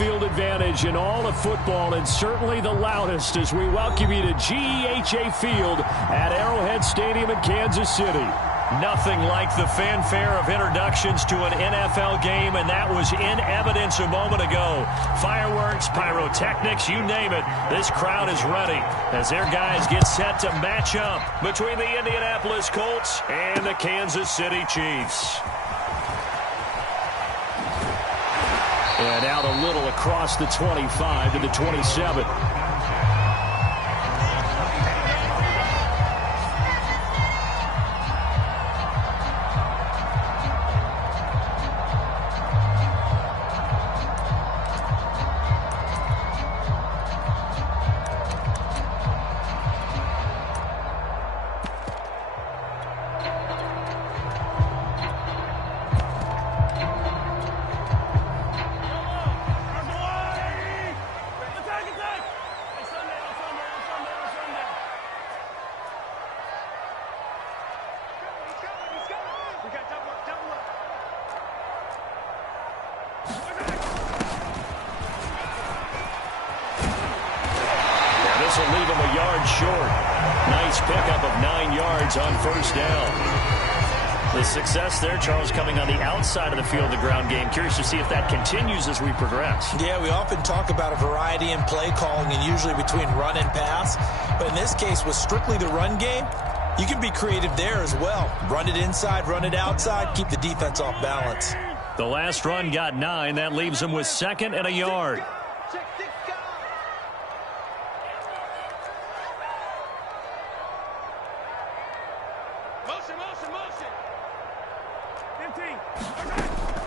field advantage in all of football, and certainly the loudest, as we welcome you to GEHA Field at Arrowhead Stadium in Kansas City. Nothing like the fanfare of introductions to an NFL game, and that was in evidence a moment ago. Fireworks, pyrotechnics, you name it. This crowd is ready as their guys get set to match up between the Indianapolis Colts and the Kansas City Chiefs. And out a little across the 25 to the 27. This will leave him a yard short. Nice pickup of 9 yards on first down. The success there, Charles, coming on the outside of the field of the ground game. Curious to see if that continues as we progress. Yeah, we often talk about a variety in play calling and usually between run and pass. But in this case, with strictly the run game, you can be creative there as well. Run it inside, run it outside, keep the defense off balance. The last run got 9. That leaves him with 2nd and a yard.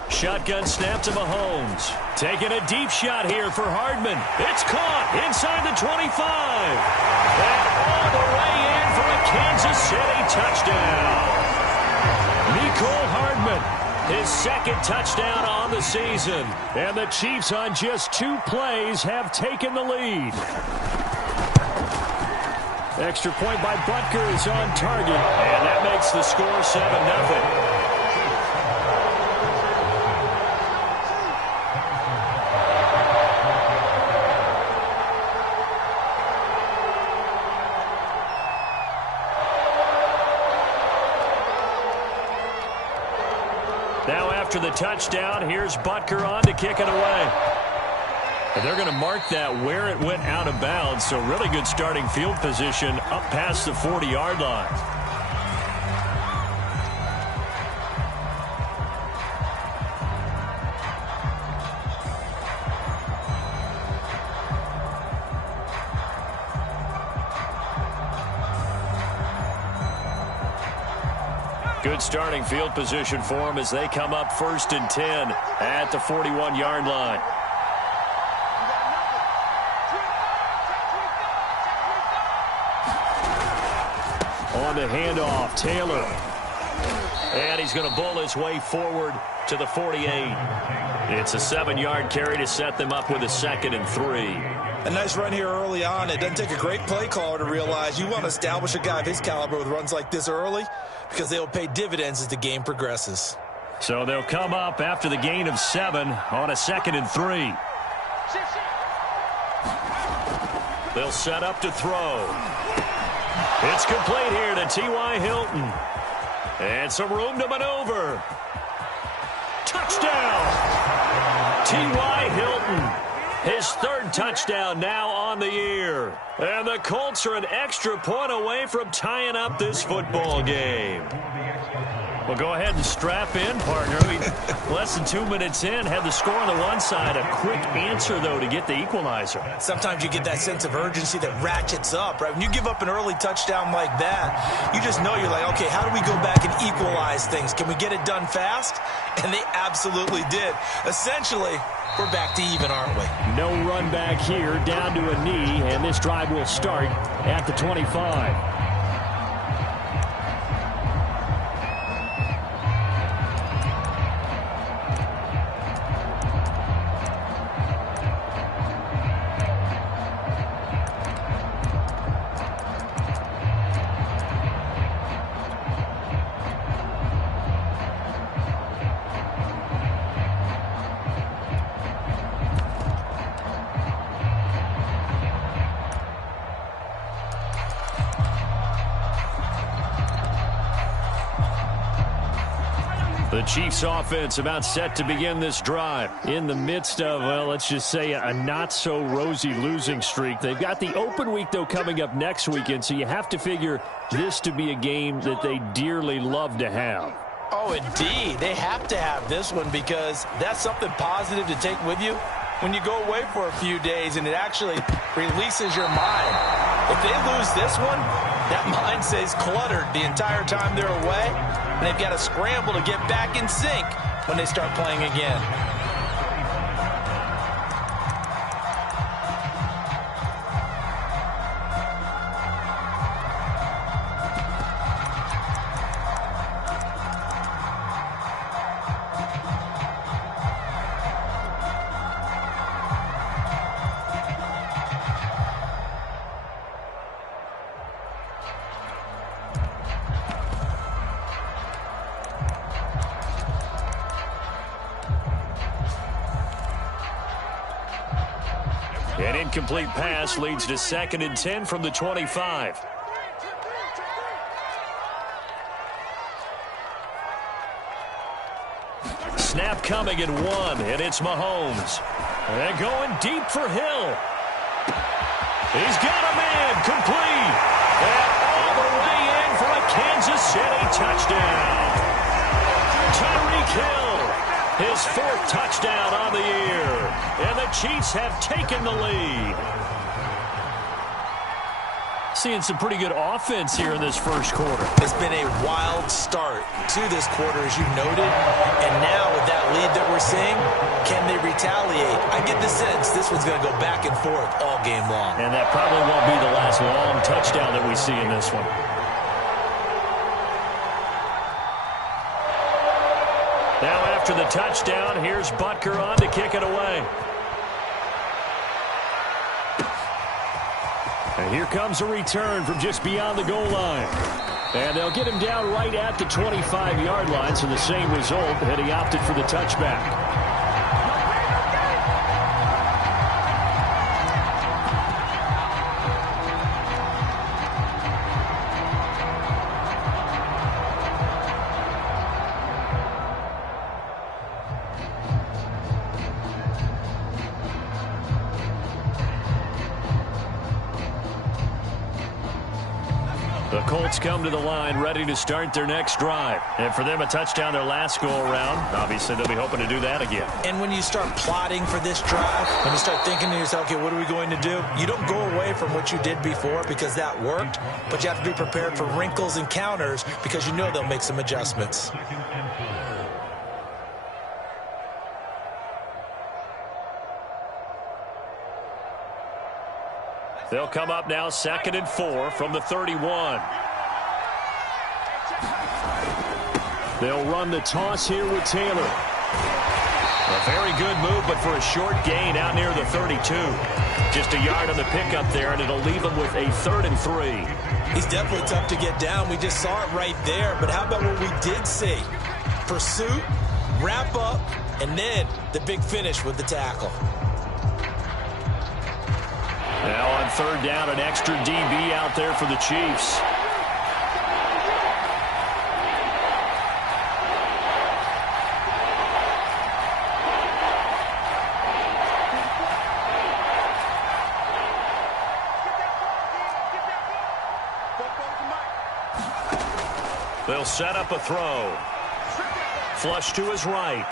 Shotgun snap to Mahomes. Taking a deep shot here for Hardman. It's caught inside the 25. And all the way in for a Kansas City touchdown. Mecole Hardman, his 2nd touchdown on the season. And the Chiefs on just 2 plays have taken the lead. Extra point by Butker is on target. And that makes the score 7-0. Now after the touchdown, here's Butker on to kick it away. And they're going to mark that where it went out of bounds, so really good starting field position up past the 40-yard line. Good starting field position for them as they come up 1st and 10 at the 41-yard line. On the handoff, Taylor. And he's going to bull his way forward to the 48. It's a 7-yard carry to set them up with a 2nd and 3. A nice run here early on. It doesn't take a great play caller to realize you want to establish a guy of his caliber with runs like this early because they'll pay dividends as the game progresses. So they'll come up after the gain of 7 on a 2nd and 3. They'll set up to throw. It's complete here to T.Y. Hilton. And some room to maneuver. Touchdown! T.Y. Hilton. His 3rd touchdown now on the year. And the Colts are an extra point away from tying up this football game. Well, go ahead and strap in, partner. Less than 2 minutes in, had the score on the one side. A quick answer, though, to get the equalizer. Sometimes you get that sense of urgency that ratchets up, right? When you give up an early touchdown like that, you just know you're like, okay, how do we go back and equalize things? Can we get it done fast? And they absolutely did. Essentially, we're back to even, aren't we? No run back here, down to a knee, and this drive will start at the 25. The Chiefs offense about set to begin this drive. In the midst of, well, let's just say a not-so-rosy losing streak. They've got the open week, though, coming up next weekend, so you have to figure this to be a game that they dearly love to have. Oh, indeed. They have to have this one because that's something positive to take with you when you go away for a few days, and it actually releases your mind. If they lose this one, that mind stays cluttered the entire time they're away, and they've got to scramble to get back in sync when they start playing again. An incomplete pass leads to 2nd and 10 from the 25. Snap coming at 1, and it's Mahomes. They're going deep for Hill. He's got a man, complete. And all the way in for a Kansas City touchdown. Tyreek Hill, his 4th touchdown on the year. And the Chiefs have taken the lead. Seeing some pretty good offense here in this first quarter. It's been a wild start to this quarter, as you noted. And now with that lead that we're seeing, can they retaliate? I get the sense this one's going to go back and forth all game long. And that probably won't be the last long touchdown that we see in this one. Now after the touchdown, here's Butker on to kick it away. And here comes a return from just beyond the goal line. And they'll get him down right at the 25-yard line, so the same result, and he opted for the touchback. The Colts come to the line ready to start their next drive. And for them, a touchdown their last go-around. Obviously, they'll be hoping to do that again. And when you start plotting for this drive, when you start thinking to yourself, okay, what are we going to do? You don't go away from what you did before because that worked, but you have to be prepared for wrinkles and counters because you know they'll make some adjustments. They'll come up now 2nd and 4 from the 31. They'll run the toss here with Taylor. A very good move, but for a short gain out near the 32. Just a yard on the pickup there, and it'll leave him with a 3rd and 3. He's definitely tough to get down. We just saw it right there. But how about what we did see? Pursuit, wrap up, and then the big finish with the tackle. Now on 3rd down, an extra DB out there for the Chiefs. They'll set up a throw. Flush to his right.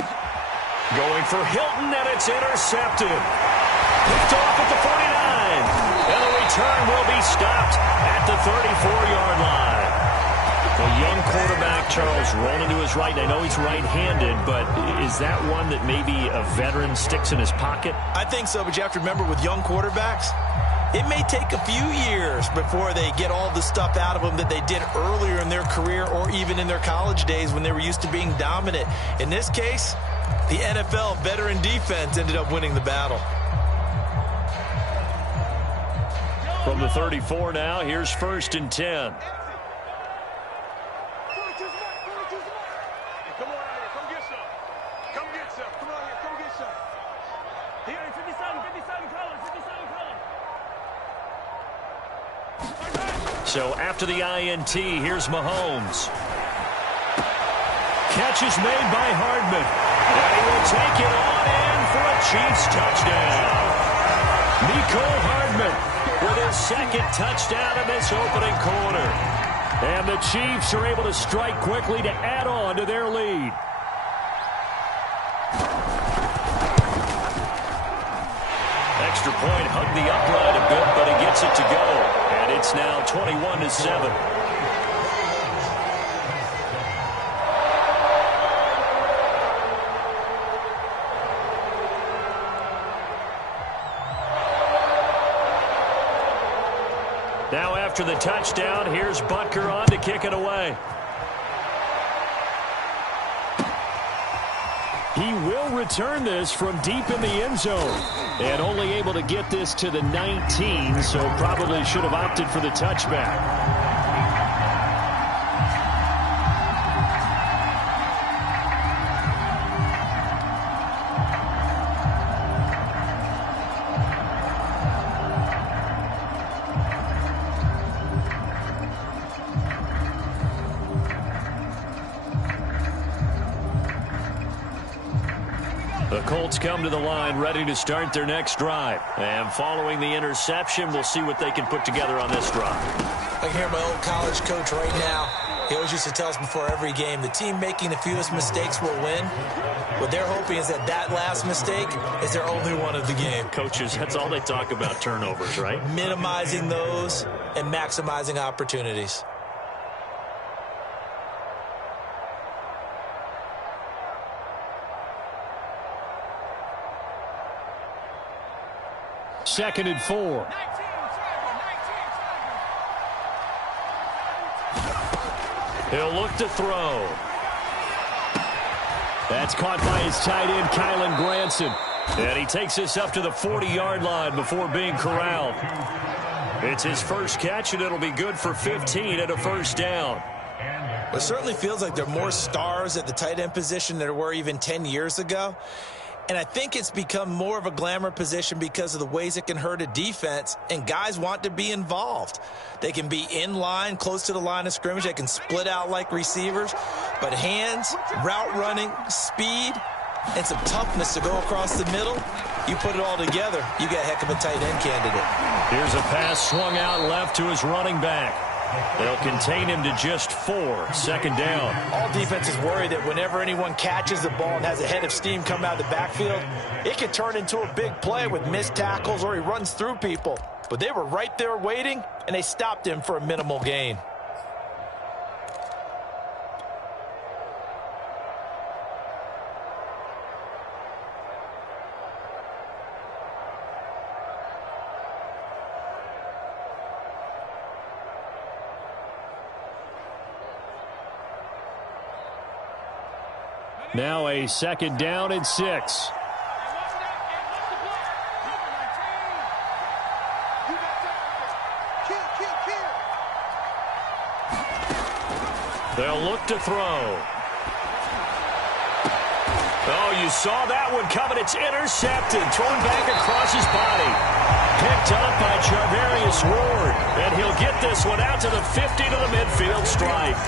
Going for Hilton, and it's intercepted. Picked off at the 49. And the return will be stopped at the 34-yard line. A young quarterback, Charles, rolling to his right. I know he's right-handed, but is that one that maybe a veteran sticks in his pocket? I think so, but you have to remember with young quarterbacks, it may take a few years before they get all the stuff out of them that they did earlier in their career or even in their college days when they were used to being dominant. In this case, the NFL veteran defense ended up winning the battle. From the 34 now, here's 1st and 10. So after the INT, here's Mahomes. catch is made by Hardman. And he will take it on in for a Chiefs touchdown. Mecole Hardman with his second touchdown in this opening quarter. And the Chiefs are able to strike quickly to add on to their lead. Extra point hugged the upright a bit, but he gets it to go. And it's now 21-7. Now after the touchdown, here's Butker on to kick it away. He will return this from deep in the end zone. And only able to get this to the 19, so probably should have opted for the touchback. The Colts come to the line ready to start their next drive. And following the interception, we'll see what they can put together on this drive. I can hear my old college coach right now. He always used to tell us before every game, the team making the fewest mistakes will win. What they're hoping is that that last mistake is their only one of the game. Coaches, that's all they talk about, turnovers, right? Minimizing those and maximizing opportunities. Second and 4. He'll look to throw. That's caught by his tight end, Kylen Granson. And he takes this up to the 40-yard line before being corralled. It's his first catch, and it'll be good for 15 and a first down. Well, it certainly feels like there are more stars at the tight end position than there were even 10 years ago. And I think it's become more of a glamour position because of the ways it can hurt a defense, and guys want to be involved. They can be in line, close to the line of scrimmage. They can split out like receivers. But hands, route running, speed, and some toughness to go across the middle, you put it all together, you got a heck of a tight end candidate. Here's a pass swung out left to his running back. They'll contain him to just 4. Second down. All defenses worry that whenever anyone catches the ball and has a head of steam come out of the backfield, it can turn into a big play with missed tackles or he runs through people. But they were right there waiting, and they stopped him for a minimal gain. Now a second down and 6. They'll look to throw. Oh, you saw that one coming. It's intercepted. Thrown back across his body. Picked up by Charvarius Ward. And he'll get this one out to the 50 to the midfield stripe.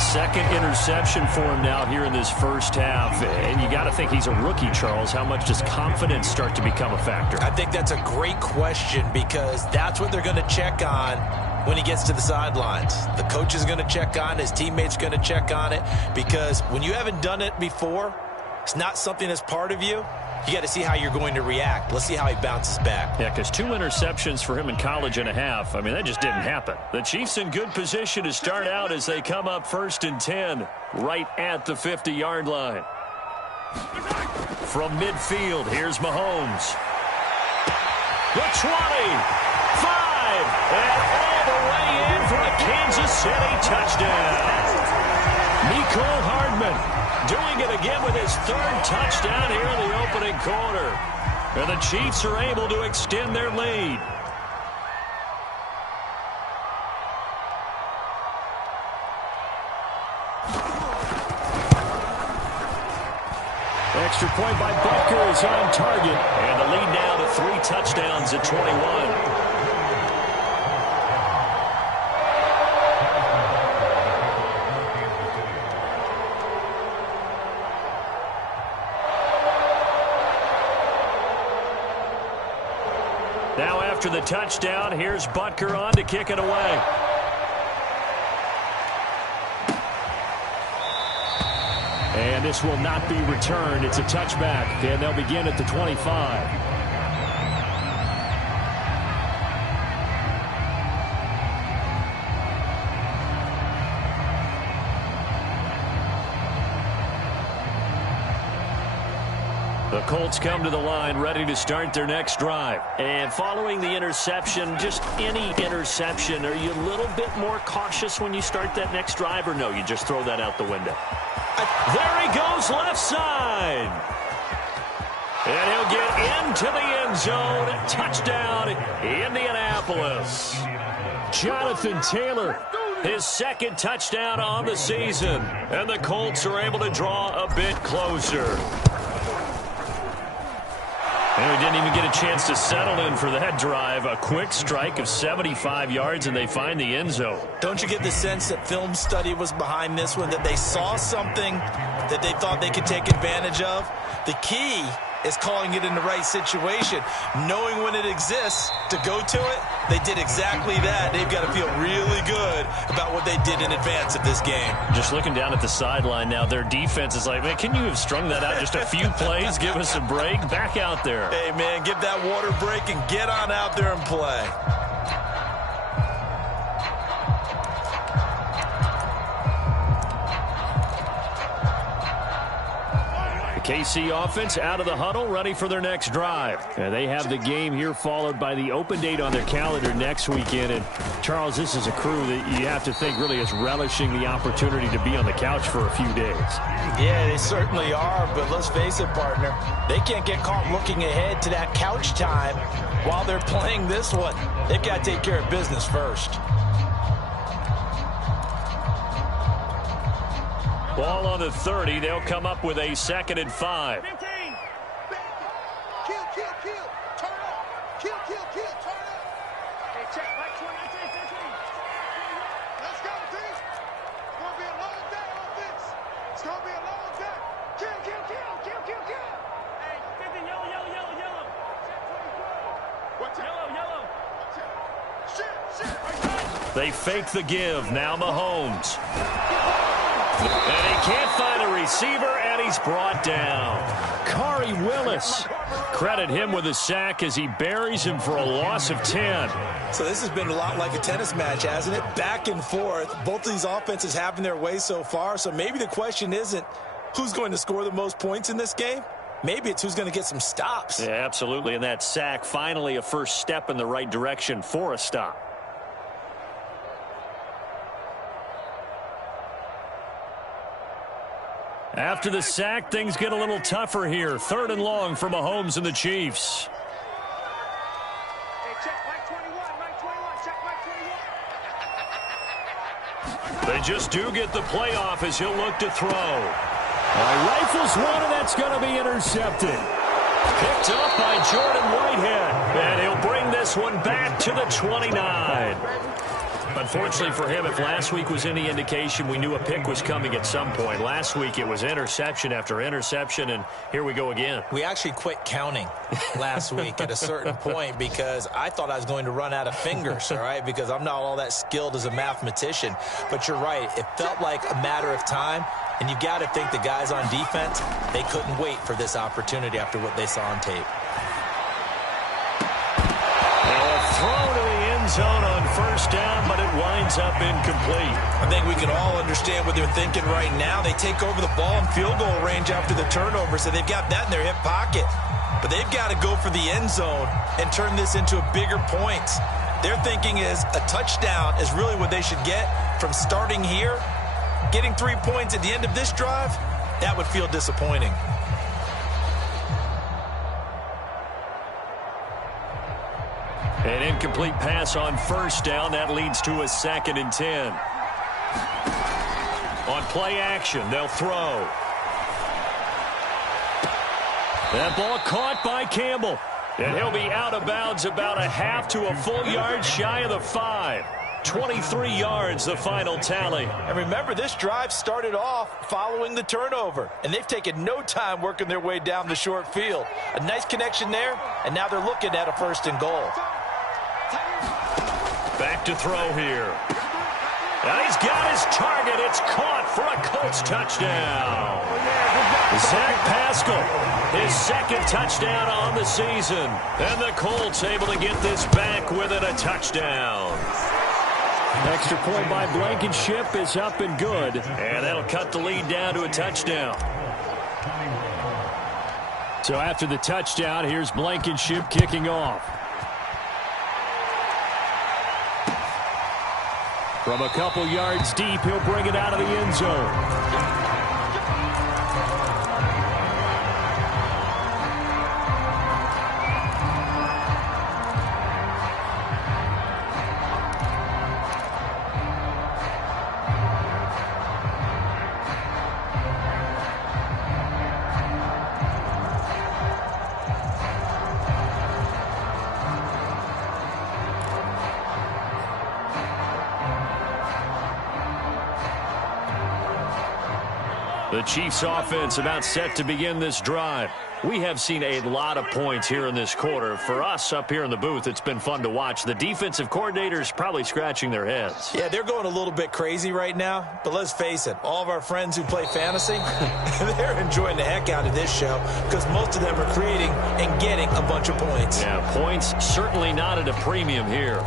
Second interception for him now here in this first half. And you got to think he's a rookie, Charles. How much does confidence start to become a factor? I think that's a great question because that's what they're going to check on when he gets to the sidelines. The coach is going to check on it. His teammates going to check on it because when you haven't done it before, it's not something that's part of you. You got to see how you're going to react. Let's see how he bounces back. Yeah, because 2 interceptions for him in college and a half. I mean, that just didn't happen. The Chiefs in good position to start out as they come up 1st and 10 right at the 50-yard line. From midfield, here's Mahomes. The 20, 5, and all the way in for a Kansas City touchdown. Mecole Hardman doing it again with his 3rd touchdown here in the opening quarter. And the Chiefs are able to extend their lead. Extra point by Butker is on target. And the lead now to 3 touchdowns at 21. Now after the touchdown, here's Butker on to kick it away. And this will not be returned. It's a touchback, and they'll begin at the 25. The Colts come to the line ready to start their next drive. And following the interception, just any interception, are you a little bit more cautious when you start that next drive, or no, you just throw that out the window? There he goes left side. And he'll get into the end zone. Touchdown, Indianapolis. Jonathan Taylor, his second touchdown on the season. And the Colts are able to draw a bit closer. And we didn't even get a chance to settle in for that drive. A quick strike of 75 yards, and they find the end zone. Don't you get the sense that film study was behind this one, that they saw something that they thought they could take advantage of? The key is calling it in the right situation, knowing when it exists to go to it. They did exactly that. They've got to feel really good about what they did in advance of this game. Just looking down at the sideline now, their defense is like, man, can you have strung that out just a few plays? Give us a break. Back out there. Hey, man, give that water break and get on out there and play. KC offense out of the huddle, ready for their next drive. And they have the game here followed by the open date on their calendar next weekend. And, Charles, this is a crew that you have to think really is relishing the opportunity to be on the couch for a few days. Yeah, they certainly are, but let's face it, partner. They can't get caught looking ahead to that couch time while they're playing this one. They've got to take care of business first. Ball on the 30. They'll come up with a 2nd and 5. 15. Kill. Turn up. Kill. Turn up. Okay, check. Right 20, 15. Let's go, team. It's going to be a long day on this. It's going to be a long day. Kill. Hey, 15, yellow. What's that? Yellow. Shit. They fake the give. Now Mahomes. And he can't find a receiver, and he's brought down. Khari Willis. Credit him with a sack as he buries him for a loss of 10. So this has been a lot like a tennis match, hasn't it? Back and forth. Both of these offenses having their way so far. So maybe the question isn't who's going to score the most points in this game. Maybe it's who's going to get some stops. Yeah, absolutely. And that sack, finally a first step in the right direction for a stop. After the sack, things get a little tougher here. 3rd and long for Mahomes and the Chiefs. Hey, check right 21. Check right 21. They just do get the playoff as he'll look to throw. Rifles one, and that's going to be intercepted. Picked up by Jordan Whitehead. And he'll bring this one back to the 29. Unfortunately for him, if last week was any indication, we knew a pick was coming at some point. Last week it was interception after interception, and here we go again. We actually quit counting last week at a certain point because I thought I was going to run out of fingers, all right, because I'm not all that skilled as a mathematician. But you're right. It felt like a matter of time, and you've got to think the guys on defense, they couldn't wait for this opportunity after what they saw on tape. Throw to the end zone on first down, but it winds up incomplete. I think we can all understand what they're thinking right now. They take over the ball in field goal range after the turnover, so they've got that in their hip pocket. But they've got to go for the end zone and turn this into a bigger point. Their thinking is a touchdown is really what they should get from starting here. Getting 3 points at the end of this drive, that would feel disappointing. An incomplete pass on first down. That leads to a 2nd and 10. On play action, they'll throw. That ball caught by Campbell. And he'll be out of bounds about a half to a full yard shy of the 5. 23 yards, the final tally. And remember, this drive started off following the turnover, and they've taken no time working their way down the short field. A nice connection there, and now they're looking at a 1st and goal. Back to throw here. And he's got his target. It's caught for a Colts touchdown. Zach Pascal, his second touchdown on the season. And the Colts able to get this back within a touchdown. Extra point by Blankenship is up and good. And that'll cut the lead down to a touchdown. So after the touchdown, here's Blankenship kicking off. From a couple yards deep, he'll bring it out of the end zone. The Chiefs offense about set to begin this drive. We have seen a lot of points here in this quarter. For us up here in the booth, it's been fun to watch. The defensive coordinators probably scratching their heads. Yeah, they're going a little bit crazy right now. But let's face it, all of our friends who play fantasy, they're enjoying the heck out of this show because most of them are creating and getting a bunch of points. Yeah, points certainly not at a premium here.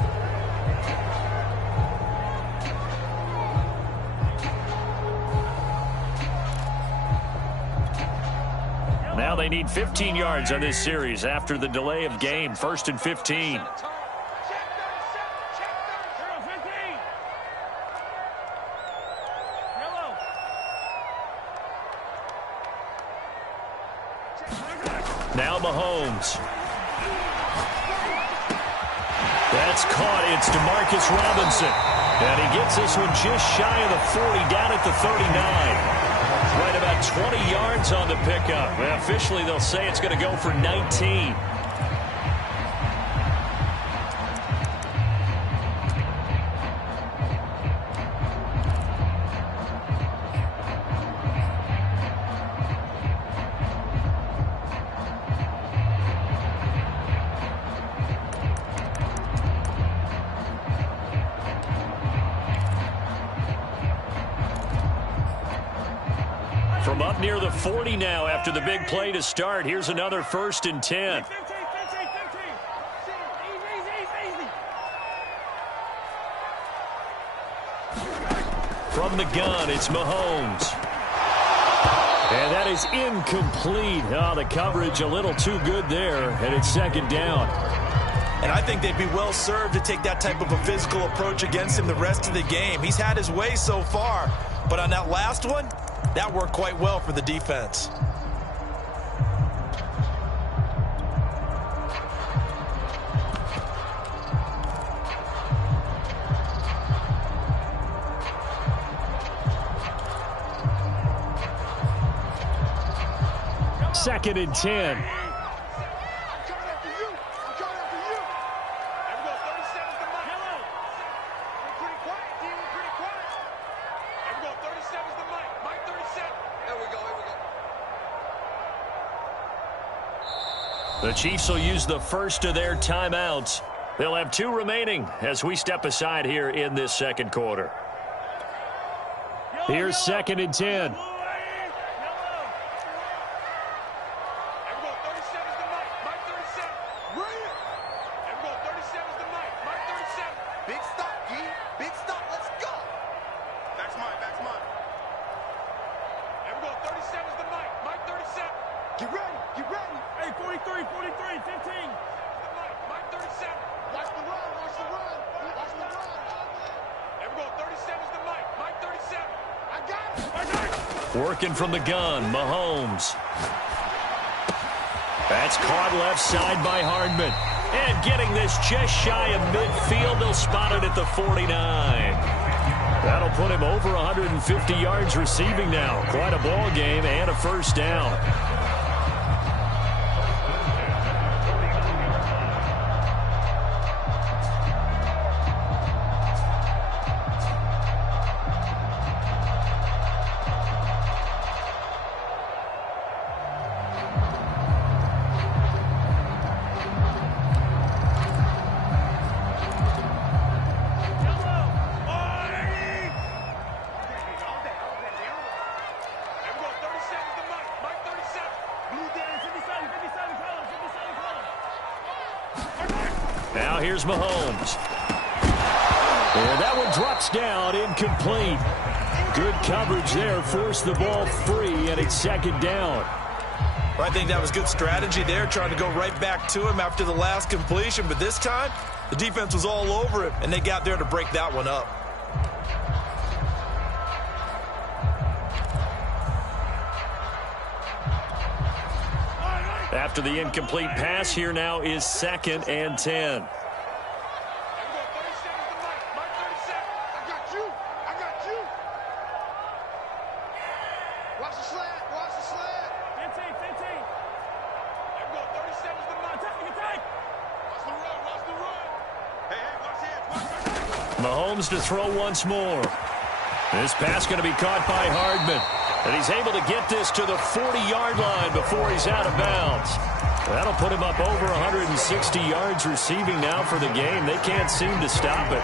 Now they need 15 yards on this series after the delay of game. 1st and 15. Now Mahomes. That's caught. It's DeMarcus Robinson. And he gets this one just shy of the 40, down at the 39. Right about 20 yards on the pickup. Well, officially, they'll say it's going to go for 19. From up near the 40 now after the big play to start. Here's another 1st and 10. From the gun, it's Mahomes. And that is incomplete. Oh, the coverage a little too good there, and it's 2nd down. And I think they'd be well served to take that type of a physical approach against him the rest of the game. He's had his way so far, but on that last one, that worked quite well for the defense. Second and 10. The Chiefs will use the first of their timeouts. They'll have 2 remaining as we step aside here in this second quarter. Here's 2nd and 10. Big stop, G. Big stop. Let's go. That's mine. That's mine. And we're going 37's the Mike. Mike 37. Get ready. Get ready. Hey, 43, 43, 15. Mike 37. Watch the run. Watch the run. Watch the run. And we're going 37's the Mike. Mike 37. I got it. I got it. Working from the gun, Mahomes. That's caught left side by Hardman. And getting this just shy of midfield, they'll spot it at the 49. That'll put him over 150 yards receiving now. Quite a ball game and a 1st down. Now here's Mahomes. And that one drops down, incomplete. Good coverage there, forced the ball free, and it's second down. Well, I think that was good strategy there, trying to go right back to him after the last completion. But this time, the defense was all over him, and they got there to break that one up. After the incomplete pass, here now is 2nd and 10. Mahomes to throw once more. This pass going to be caught by Hardman. And he's able to get this to the 40-yard line before he's out of bounds. That'll put him up over 160 yards receiving now for the game. They can't seem to stop it.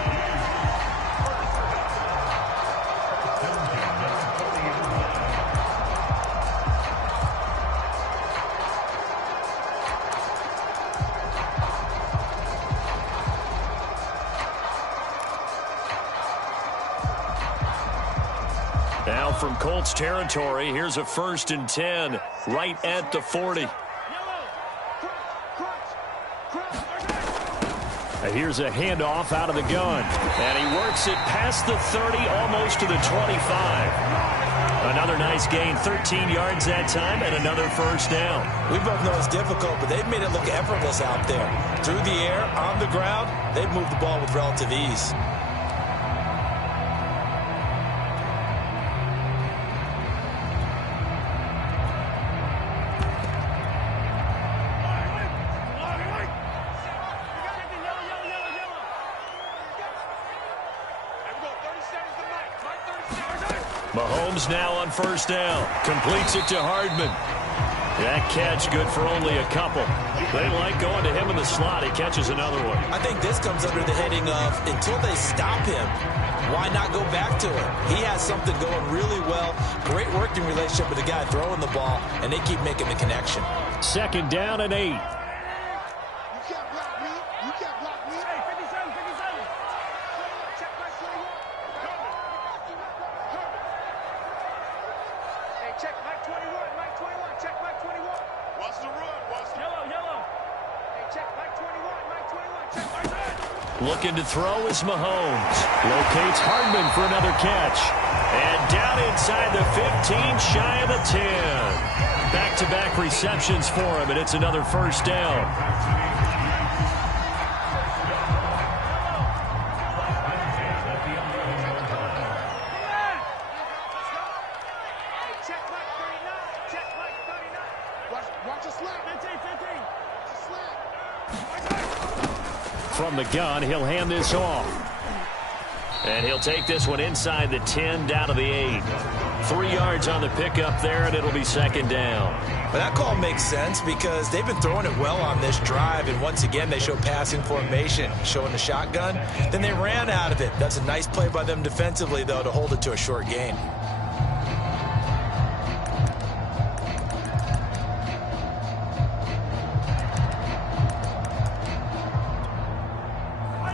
Now from Colts territory, here's a 1st and 10 right at the 40. And here's a handoff out of the gun. And he works it past the 30, almost to the 25. Another nice gain, 13 yards that time, and another 1st down. We both know it's difficult, but they've made it look effortless out there. Through the air, on the ground, they've moved the ball with relative ease. Mahomes now on 1st down. Completes it to Hardman. That catch good for only a couple. They like going to him in the slot. He catches another one. I think this comes under the heading of until they stop him, why not go back to him? He has something going really well. Great working relationship with the guy throwing the ball, and they keep making the connection. 2nd down and 8. Looking to throw is Mahomes. Locates Hardman for another catch. And down inside the 15, shy of the 10. Back-to-back receptions for him, and it's another 1st down. From the gun, he'll hand this off. And he'll take this one inside the 10, down to the 8. 3 yards on the pickup there, and it'll be 2nd down. Well, that call makes sense because they've been throwing it well on this drive, and once again, they show passing formation, showing the shotgun. Then they ran out of it. That's a nice play by them defensively, though, to hold it to a short gain.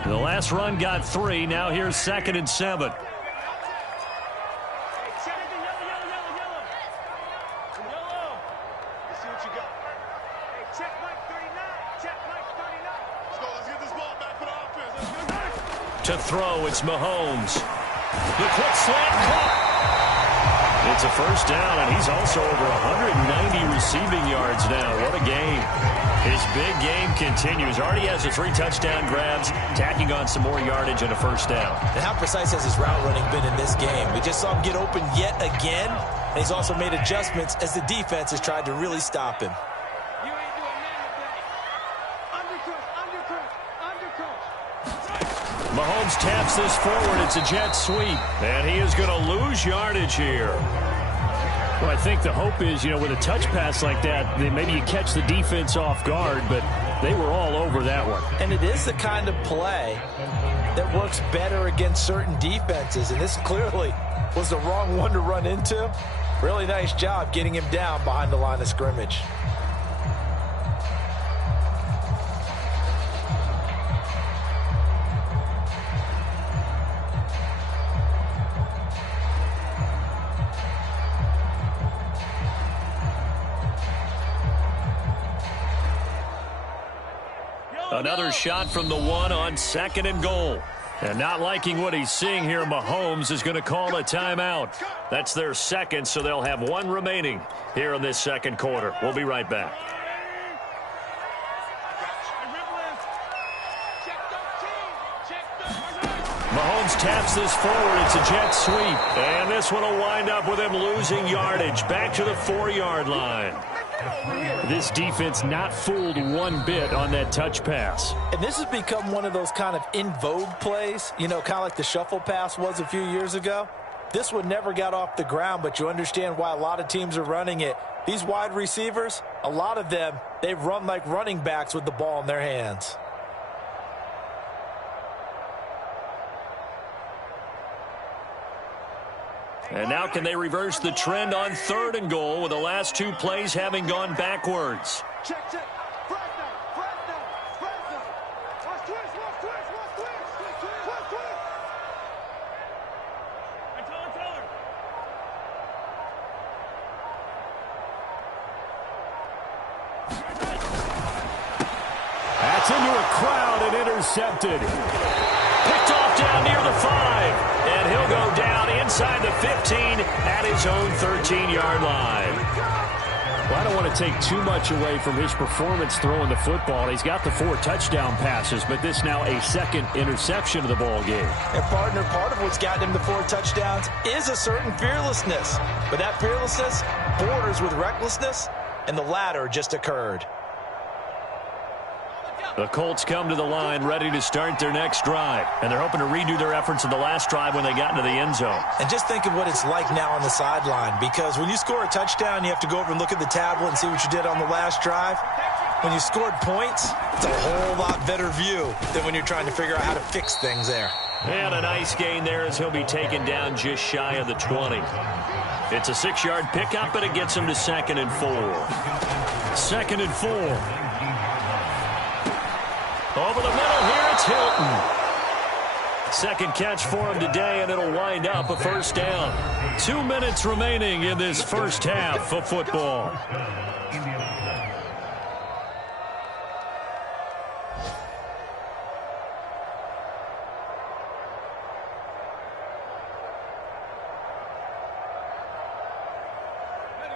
The last run got 3. Now here's 2nd and 7. To throw, it's Mahomes. The quick slant caught. It's a 1st down, and he's also over 190 receiving yards now. What a game. His big game continues. Already has the 3 touchdown grabs, tacking on some more yardage and a 1st down. And how precise has his route running been in this game? We just saw him get open yet again, and he's also made adjustments as the defense has tried to really stop him. Mahomes taps this forward. It's a jet sweep, and he is going to lose yardage here. Well, I think the hope is, with a touch pass like that, maybe you catch the defense off guard, but they were all over that one. And it is the kind of play that works better against certain defenses, and this clearly was the wrong one to run into. Really nice job getting him down behind the line of scrimmage. Another shot from the one on 2nd and goal. And not liking what he's seeing here, Mahomes is going to call a timeout. That's their second, so they'll have one remaining here in this second quarter. We'll be right back. Mahomes taps this forward. It's a jet sweep. And this one will wind up with him losing yardage. Back to the 4-yard line. This defense not fooled one bit on that touch pass. And this has become one of those kind of in vogue plays, you know, kind of like the shuffle pass was a few years ago. This one never got off the ground, but you understand why a lot of teams are running it. These wide receivers, a lot of them, they run like running backs with the ball in their hands. And now can they reverse the trend on 3rd and goal with the last 2 plays having gone backwards? Check. Fresno. Watch twist. That's into a crowd and intercepted. Picked off down near the 5. And he'll go down inside the 15 at his own 13-yard line. Well, I don't want to take too much away from his performance throwing the football. He's got the 4 touchdown passes, but this now a 2nd interception of the ball game. And partner, part of what's gotten him the 4 touchdowns is a certain fearlessness. But that fearlessness borders with recklessness, and the latter just occurred. The Colts come to the line ready to start their next drive. And they're hoping to redo their efforts in the last drive when they got into the end zone. And just think of what it's like now on the sideline. Because when you score a touchdown, you have to go over and look at the tablet and see what you did on the last drive. When you scored points, it's a whole lot better view than when you're trying to figure out how to fix things there. And a nice gain there as he'll be taken down just shy of the 20. It's a 6-yard pickup, but it gets him to 2nd and 4. 2nd and 4. Over the middle here, it's Hilton. Second catch for him today, and it'll wind up a first down. 2 minutes remaining in this first half of football.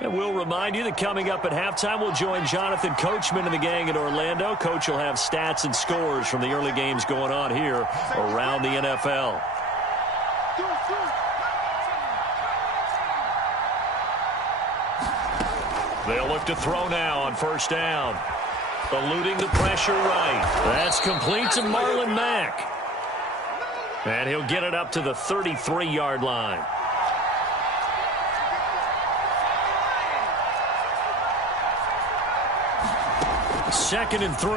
And we'll remind you that coming up at halftime, we'll join Jonathan Coachman and the gang in Orlando. Coach will have stats and scores from the early games going on here around the NFL. They'll look to throw now on first down. Eluding the pressure right. That's complete to Marlon Mack. And he'll get it up to the 33-yard line. Second and 3.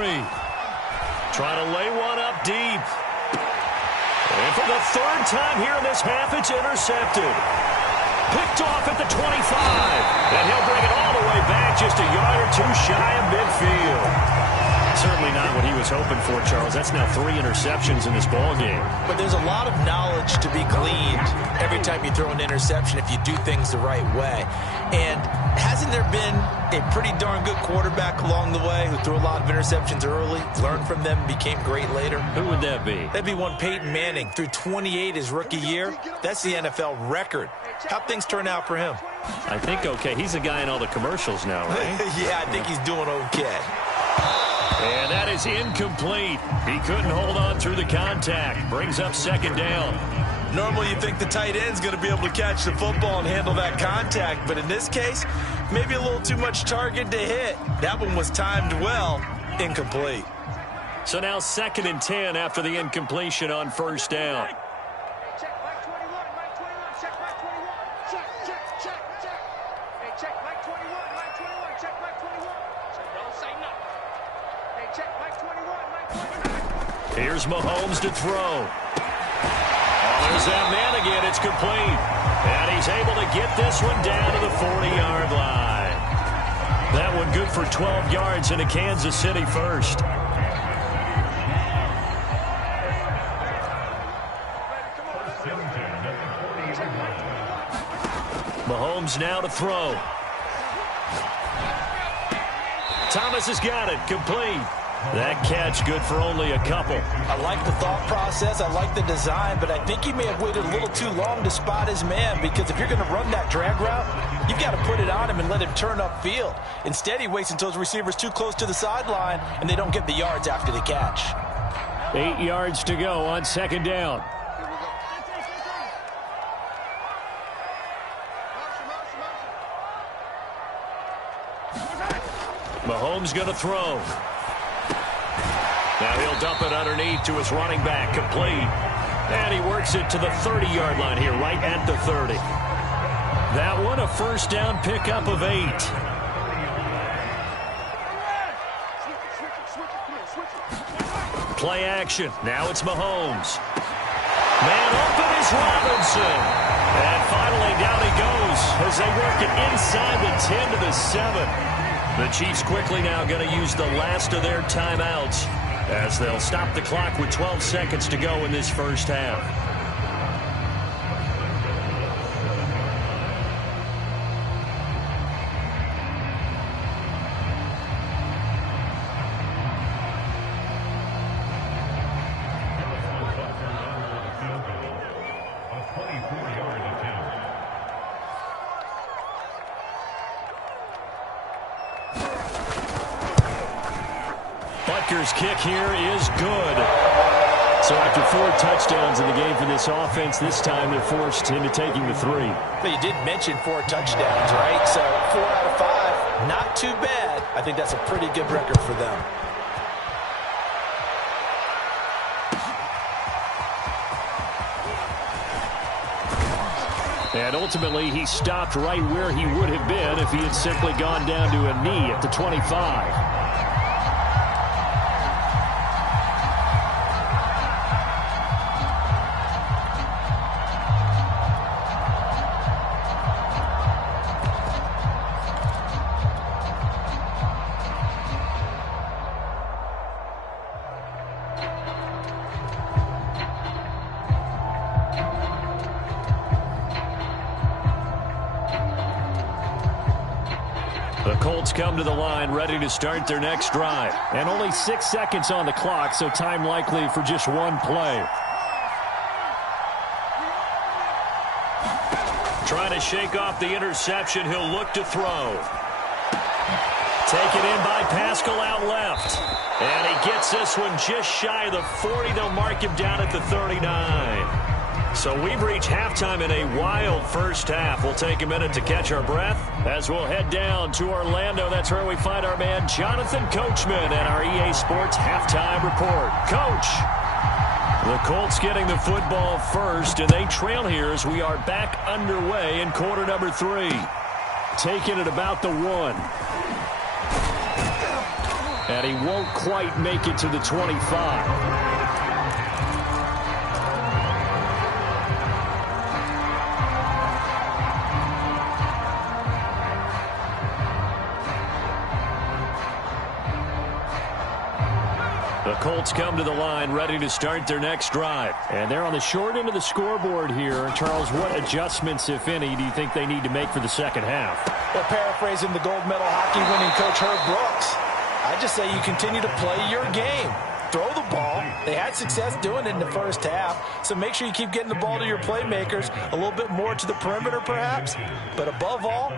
Trying to lay one up deep. And for the 3rd time here in this half, it's intercepted. Picked off at the 25. And he'll bring it all the way back just a yard or 2 shy of midfield. Certainly not what he was hoping for, Charles. That's now 3 interceptions in this ball game. But there's a lot of knowledge to be gleaned every time you throw an interception if you do things the right way. And hasn't there been a pretty darn good quarterback along the way who threw a lot of interceptions early, learned from them, became great later? Who would that be? That'd be one Peyton Manning. Threw 28 his rookie year. That's the NFL record. How'd things turn out for him? I think okay. He's a guy in all the commercials now, right? Yeah, I think he's doing okay. And that is incomplete. He couldn't hold on through the contact. Brings up 2nd down. Normally you think the tight end's going to be able to catch the football and handle that contact. But in this case, maybe a little too much target to hit. That one was timed well. Incomplete. So now 2nd and 10 after the incompletion on first down. Check, Mike 21, Mike 21, check, Mike 21. Check. Hey, check, Mike 21, Mike 21, check, Mike 21. Don't say nothing. Hey, check, Mike 21, Mike 21. Here's Mahomes to throw. Oh, there's that man again. It's complete. And he's able to get this one down to the 40-yard line. That one good for 12 yards into Kansas City first. Mahomes now to throw. Thomas has got it. Complete. That catch good for only a couple. I like the thought process. I like the design, but I think he may have waited a little too long to spot his man, because if you're going to run that drag route, you've got to put it on him and let him turn upfield. Instead, he waits until his receiver's too close to the sideline, and they don't get the yards after the catch. 8 yards to go on second down. Mahomes going to throw. Now he'll dump it underneath to his running back, complete. And he works it to the 30-yard line here, right at the 30. That one a first down pickup of 8. Play action. Now it's Mahomes. Man open is Robinson. And finally down he goes as they work it inside the 10 to the 7. The Chiefs quickly now going to use the last of their timeouts as they'll stop the clock with 12 seconds to go in this first half. Butker's kick here is good. So after 4 touchdowns in the game for this offense, this time they're forced into taking the 3. But you did mention 4 touchdowns, right? So 4 out of 5, not too bad. I think that's a pretty good record for them. And ultimately, he stopped right where he would have been if he had simply gone down to a knee at the 25. The Colts come to the line, ready to start their next drive. And only 6 seconds on the clock, so time likely for just one play. Trying to shake off the interception, he'll look to throw. Taken in by Pascal out left. And he gets this one just shy of the 40. They'll mark him down at the 39. So we've reached halftime in a wild first half. We'll take a minute to catch our breath as we'll head down to Orlando. That's where we find our man Jonathan Coachman and our EA Sports halftime report. Coach, the Colts getting the football first, and they trail here as we are back underway in quarter number 3. Taking it about the 1. And he won't quite make it to the 25. The Colts come to the line, ready to start their next drive. And they're on the short end of the scoreboard here. Charles, what adjustments, if any, do you think they need to make for the second half? Well, paraphrasing the gold medal hockey winning coach Herb Brooks, I just say you continue to play your game. Throw the ball. They had success doing it in the first half, so make sure you keep getting the ball to your playmakers, a little bit more to the perimeter perhaps, but above all,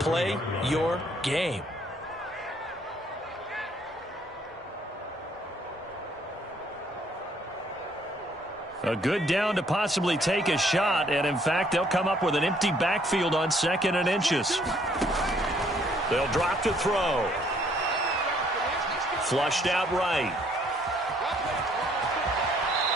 play your game. A good down to possibly take a shot, and in fact, they'll come up with an empty backfield on 2nd and inches. They'll drop to throw. Flushed out right.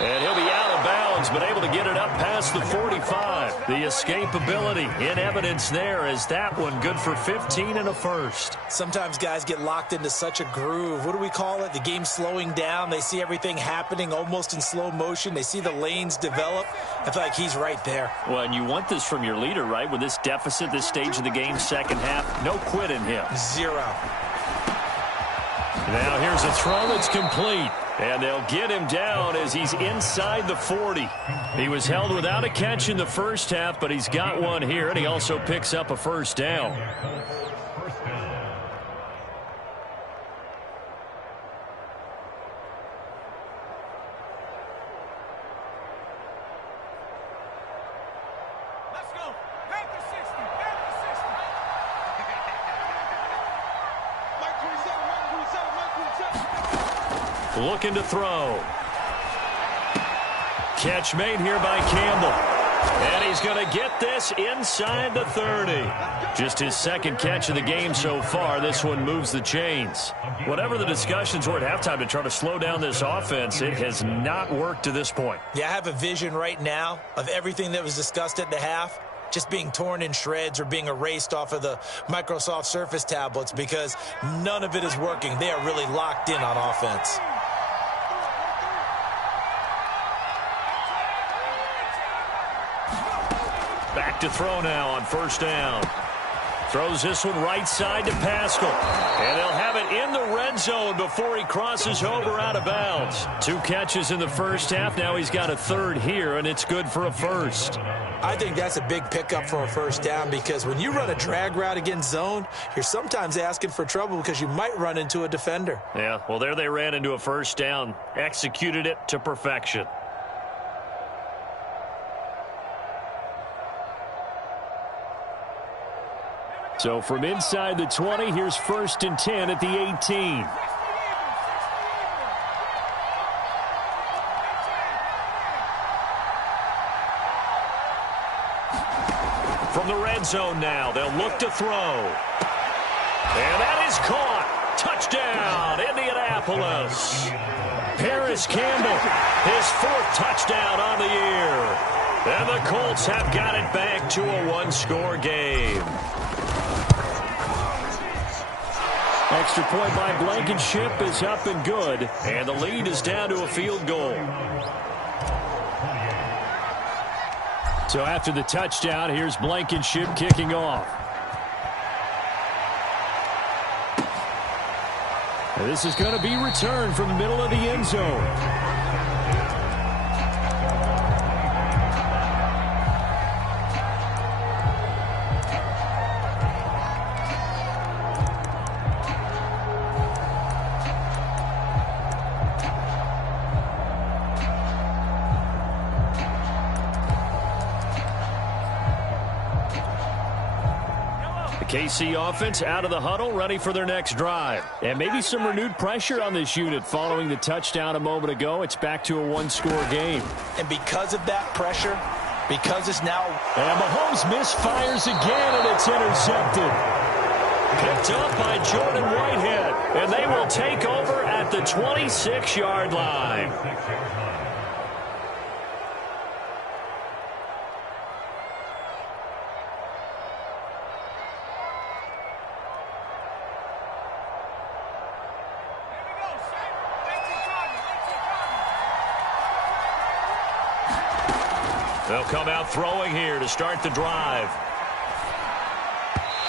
And he'll be out of bounds, but able to get it up past the 45. The escapability in evidence there as that one good for 15 and a first. Sometimes guys get locked into such a groove. What do we call it? The game slowing down. They see everything happening almost in slow motion. They see the lanes develop. I feel like he's right there. Well, and you want this from your leader, right? With this deficit, this stage of the game, second half, no quit in him. 0. Now here's a throw that's complete. And they'll get him down as he's inside the 40. He was held without a catch in the first half, but he's got one here, and he also picks up a first down. Looking to throw. Catch made here by Campbell. And he's going to get this inside the 30. Just his second catch of the game so far. This one moves the chains. Whatever the discussions were at halftime to try to slow down this offense, it has not worked to this point. Yeah, I have a vision right now of everything that was discussed at the half just being torn in shreds or being erased off of the Microsoft Surface tablets because none of it is working. They are really locked in on offense. Back to throw now on first down. Throws this one right side to Pascal. And they'll have it in the red zone before he crosses over out of bounds. 2 catches in the first half. Now he's got a third here, and it's good for a first. I think that's a big pickup for a first down because when you run a drag route against zone, you're sometimes asking for trouble because you might run into a defender. Yeah, well, there they ran into a first down. Executed it to perfection. So from inside the 20, here's 1st and 10 at the 18. From the red zone now, they'll look to throw. And that is caught. Touchdown, Indianapolis. Paris Campbell, his 4th touchdown on the year. And the Colts have got it back to a 1-score game. Extra point by Blankenship is up and good, and the lead is down to a field goal. So after the touchdown, here's Blankenship kicking off. And this is going to be returned from the middle of the end zone. KC offense out of the huddle, ready for their next drive. And maybe some renewed pressure on this unit following the touchdown a moment ago. It's back to a 1-score game. And because of that pressure, because it's now... And Mahomes misfires again, and it's intercepted. Picked up by Jordan Whitehead. And they will take over at the 26-yard line. They'll come out throwing here to start the drive.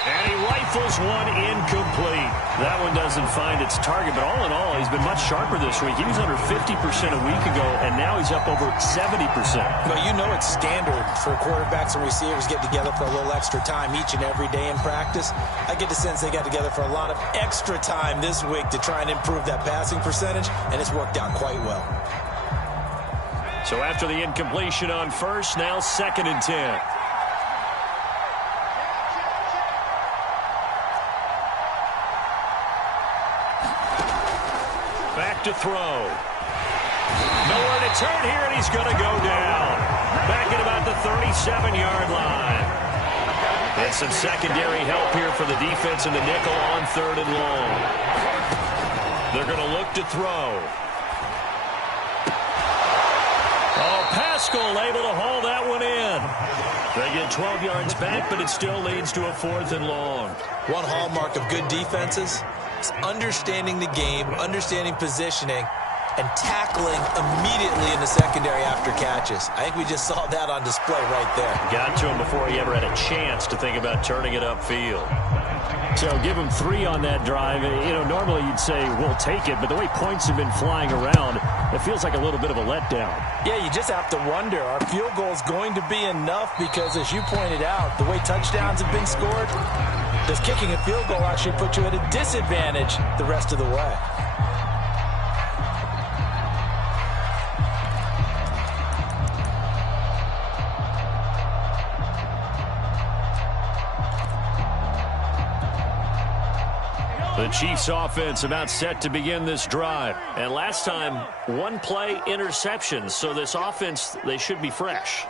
And he rifles one incomplete. That one doesn't find its target, but all in all, he's been much sharper this week. He was under 50% a week ago, and now he's up over 70%. Well, you know it's standard for quarterbacks and receivers get together for a little extra time each and every day in practice. I get the sense they got together for a lot of extra time this week to try and improve that passing percentage, and it's worked out quite well. So after the incompletion on first, now 2nd and 10. Back to throw. Nowhere to turn here, and he's going to go down. Back at about the 37-yard line. And some secondary help here for the defense in the nickel on 3rd and long. They're going to look to throw. Pascal able to haul that one in. They get 12 yards back, but it still leads to a 4th and long. One hallmark of good defenses is understanding the game, understanding positioning, and tackling immediately in the secondary after catches. I think we just saw that on display right there. Got to him before he ever had a chance to think about turning it upfield. So give him 3 on that drive. You know, normally you'd say, we'll take it, but the way points have been flying around, it feels like a little bit of a letdown. Yeah, you just have to wonder, are field goals going to be enough? Because as you pointed out, the way touchdowns have been scored, does kicking a field goal actually put you at a disadvantage the rest of the way? The Chiefs offense about set to begin this drive. And last time, one play interceptions. So this offense, they should be fresh.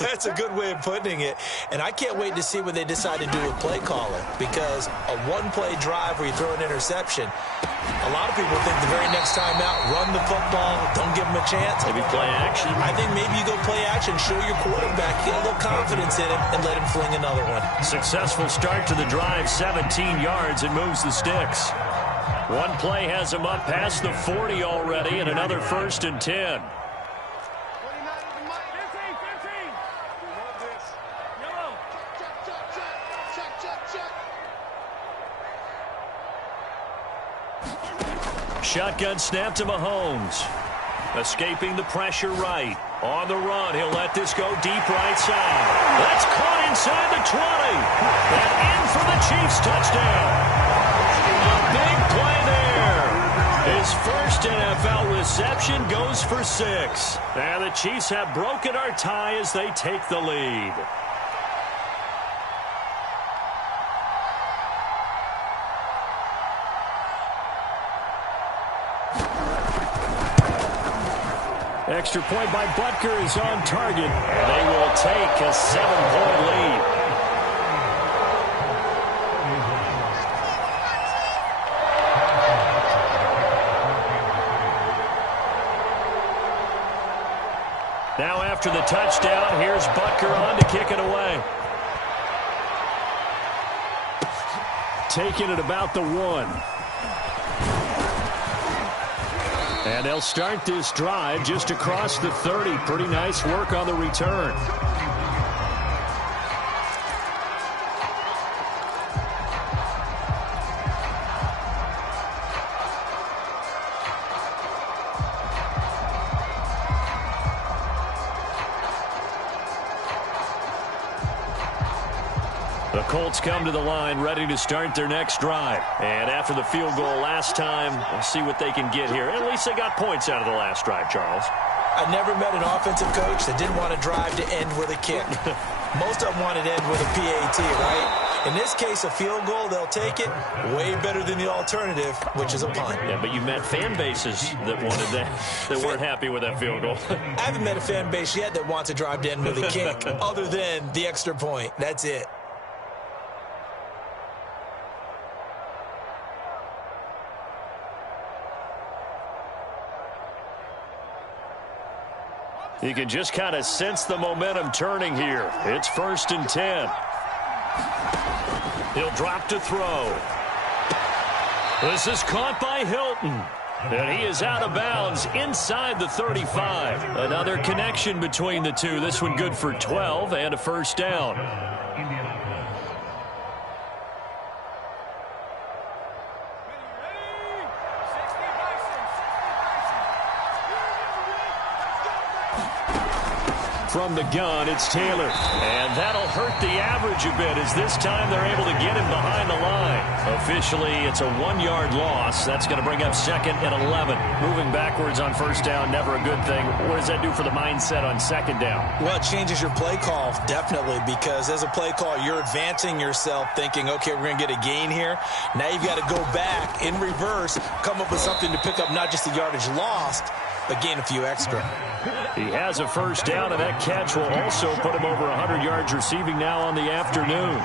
That's a good way of putting it. And I can't wait to see what they decide to do with play calling. Because a one-play drive where you throw an interception, a lot of people think the very next time out, run the football, don't give them a chance. Maybe play action. I think maybe you go play action, show your quarterback, get a little confidence in him, and let him fling another one. Successful start to the drive, 17 yards, and moves the sticks. One play has him up past the 40 already, and another 1st and 10. Shotgun snap to Mahomes. Escaping the pressure right. On the run, he'll let this go deep right side. That's caught inside the 20. And in for the Chiefs touchdown. A big play there. His first NFL reception goes for 6. And the Chiefs have broken our tie as they take the lead. Extra point by Butker is on target. And they will take a 7-point lead. Now after the touchdown, here's Butker on to kick it away. Taking it about the 1. And they'll start this drive just across the 30. Pretty nice work on the return. The Colts come to the line ready to start their next drive. And after the field goal last time, we'll see what they can get here. At least they got points out of the last drive, Charles. I never met an offensive coach that didn't want to drive to end with a kick. Most of them wanted to end with a PAT, right? In this case, a field goal, they'll take it. Way better than the alternative, which is a punt. Yeah, but you met fan bases that wanted that, that weren't happy with that field goal. I haven't met a fan base yet that wants to drive to end with a kick, other than the extra point. That's it. You can just kind of sense the momentum turning here. It's 1st and 10. He'll drop to throw. This is caught by Hilton. And he is out of bounds inside the 35. Another connection between the two. This one good for 12 and a 1st down. From the gun, it's Taylor. And that'll hurt the average a bit as this time they're able to get him behind the line. Officially, it's a 1-yard loss. That's going to bring up 2nd and 11. Moving backwards on 1st down, never a good thing. What does that do for the mindset on 2nd down? Well, it changes your play call, definitely, because as a play call, you're advancing yourself thinking, okay, we're going to get a gain here. Now you've got to go back in reverse, come up with something to pick up not just the yardage lost, but gain a few extra. He has a 1st down, and that catch will also put him over 100 yards receiving now on the afternoon.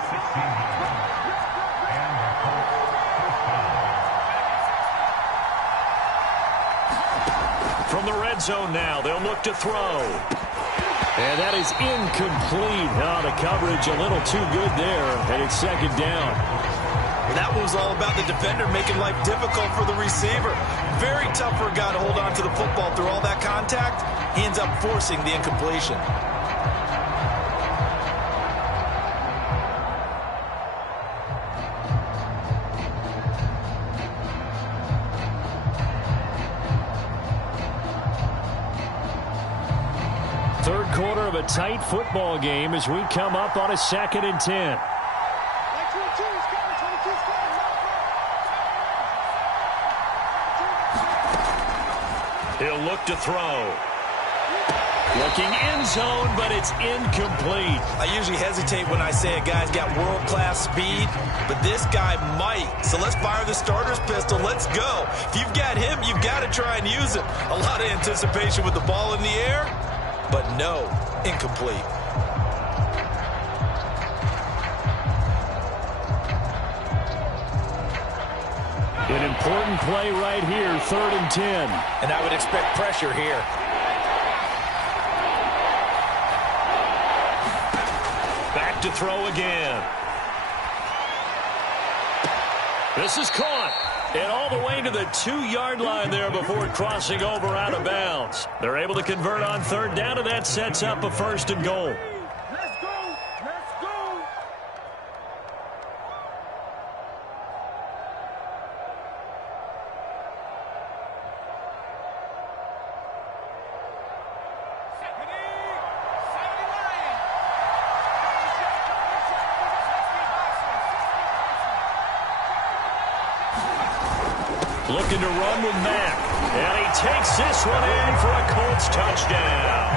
From the red zone now, they'll look to throw. And that is incomplete. Oh, the coverage a little too good there, and it's 2nd down. That was all about the defender making life difficult for the receiver. Very tough for a guy to hold on to the football through all that contact. He ends up forcing the incompletion. Third quarter of a tight football game as we come up on a 2nd and 10. He'll look to throw. Looking end zone, but it's incomplete. I usually hesitate when I say a guy's got world-class speed, but this guy might. So let's fire the starter's pistol. Let's go. If you've got him, you've got to try and use it. A lot of anticipation with the ball in the air, but no, incomplete. An important play right here, 3rd and 10. And I would expect pressure here. Back to throw again. This is caught. And all the way to the 2-yard line there before crossing over out of bounds. They're able to convert on 3rd down, and that sets up a 1st and goal. Let's go. Let's go. Looking to run with Mack. And he takes this one in for a Colts touchdown.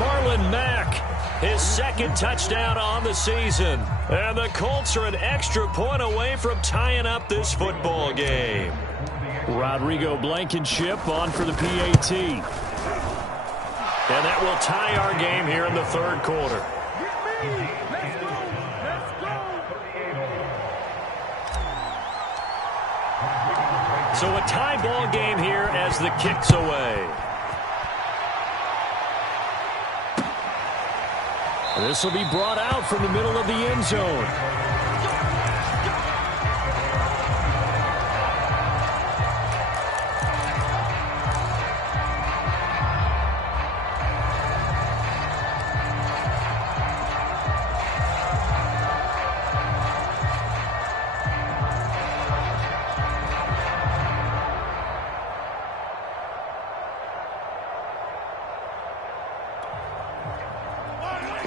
Marlon Mack, his 2nd touchdown on the season. And the Colts are an extra point away from tying up this football game. Rodrigo Blankenship on for the PAT. And that will tie our game here in the 3rd quarter. So a tie ball game here as the kick's away. This will be brought out from the middle of the end zone.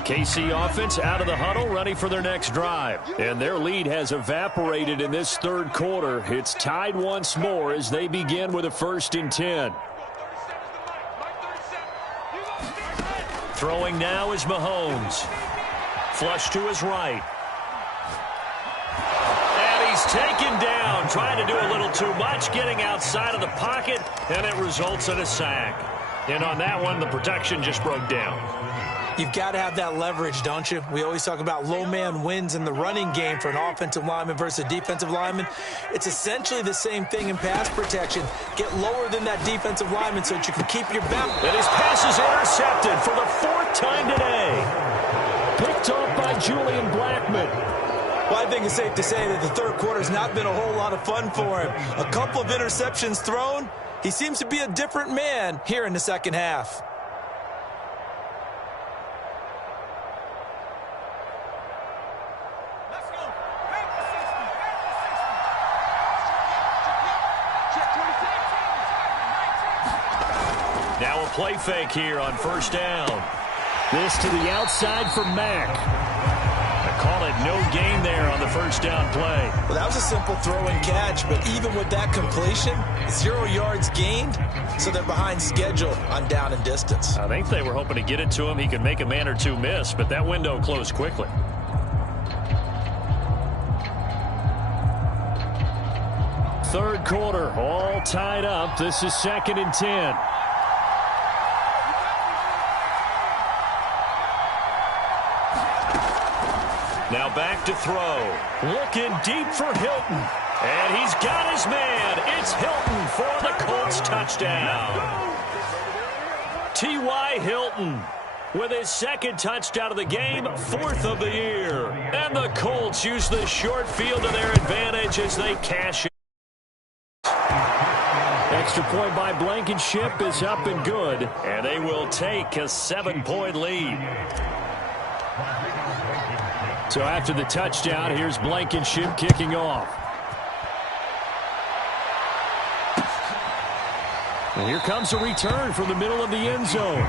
KC offense out of the huddle, ready for their next drive. And their lead has evaporated in this 3rd quarter. It's tied once more as they begin with a 1st and 10. Throwing now is Mahomes. Flush to his right. And he's taken down, trying to do a little too much, getting outside of the pocket, and it results in a sack. And on that one, the protection just broke down. You've got to have that leverage, don't you? We always talk about low man wins in the running game for an offensive lineman versus a defensive lineman. It's essentially the same thing in pass protection. Get lower than that defensive lineman so that you can keep your balance. And his pass is intercepted for the 4th time today. Picked off by Julian Blackmon. Well, I think it's safe to say that the 3rd quarter has not been a whole lot of fun for him. A couple of interceptions thrown. He seems to be a different man here in the 2nd half. Now a play fake here on 1st down. This to the outside for Mack. I call it no gain there on the 1st down play. Well, that was a simple throw and catch, but even with that completion, 0 yards gained, so they're behind schedule on down and distance. I think they were hoping to get it to him. He could make a man or two miss, but that window closed quickly. Third quarter, all tied up. This is 2nd and 10. Now back to throw. Looking deep for Hilton. And he's got his man. It's Hilton for the Colts touchdown. T.Y. Hilton with his 2nd touchdown of the game, 4th of the year. And the Colts use the short field to their advantage as they cash it. Extra point by Blankenship is up and good. And they will take a 7-point lead. So after the touchdown, here's Blankenship kicking off. And here comes a return from the middle of the end zone.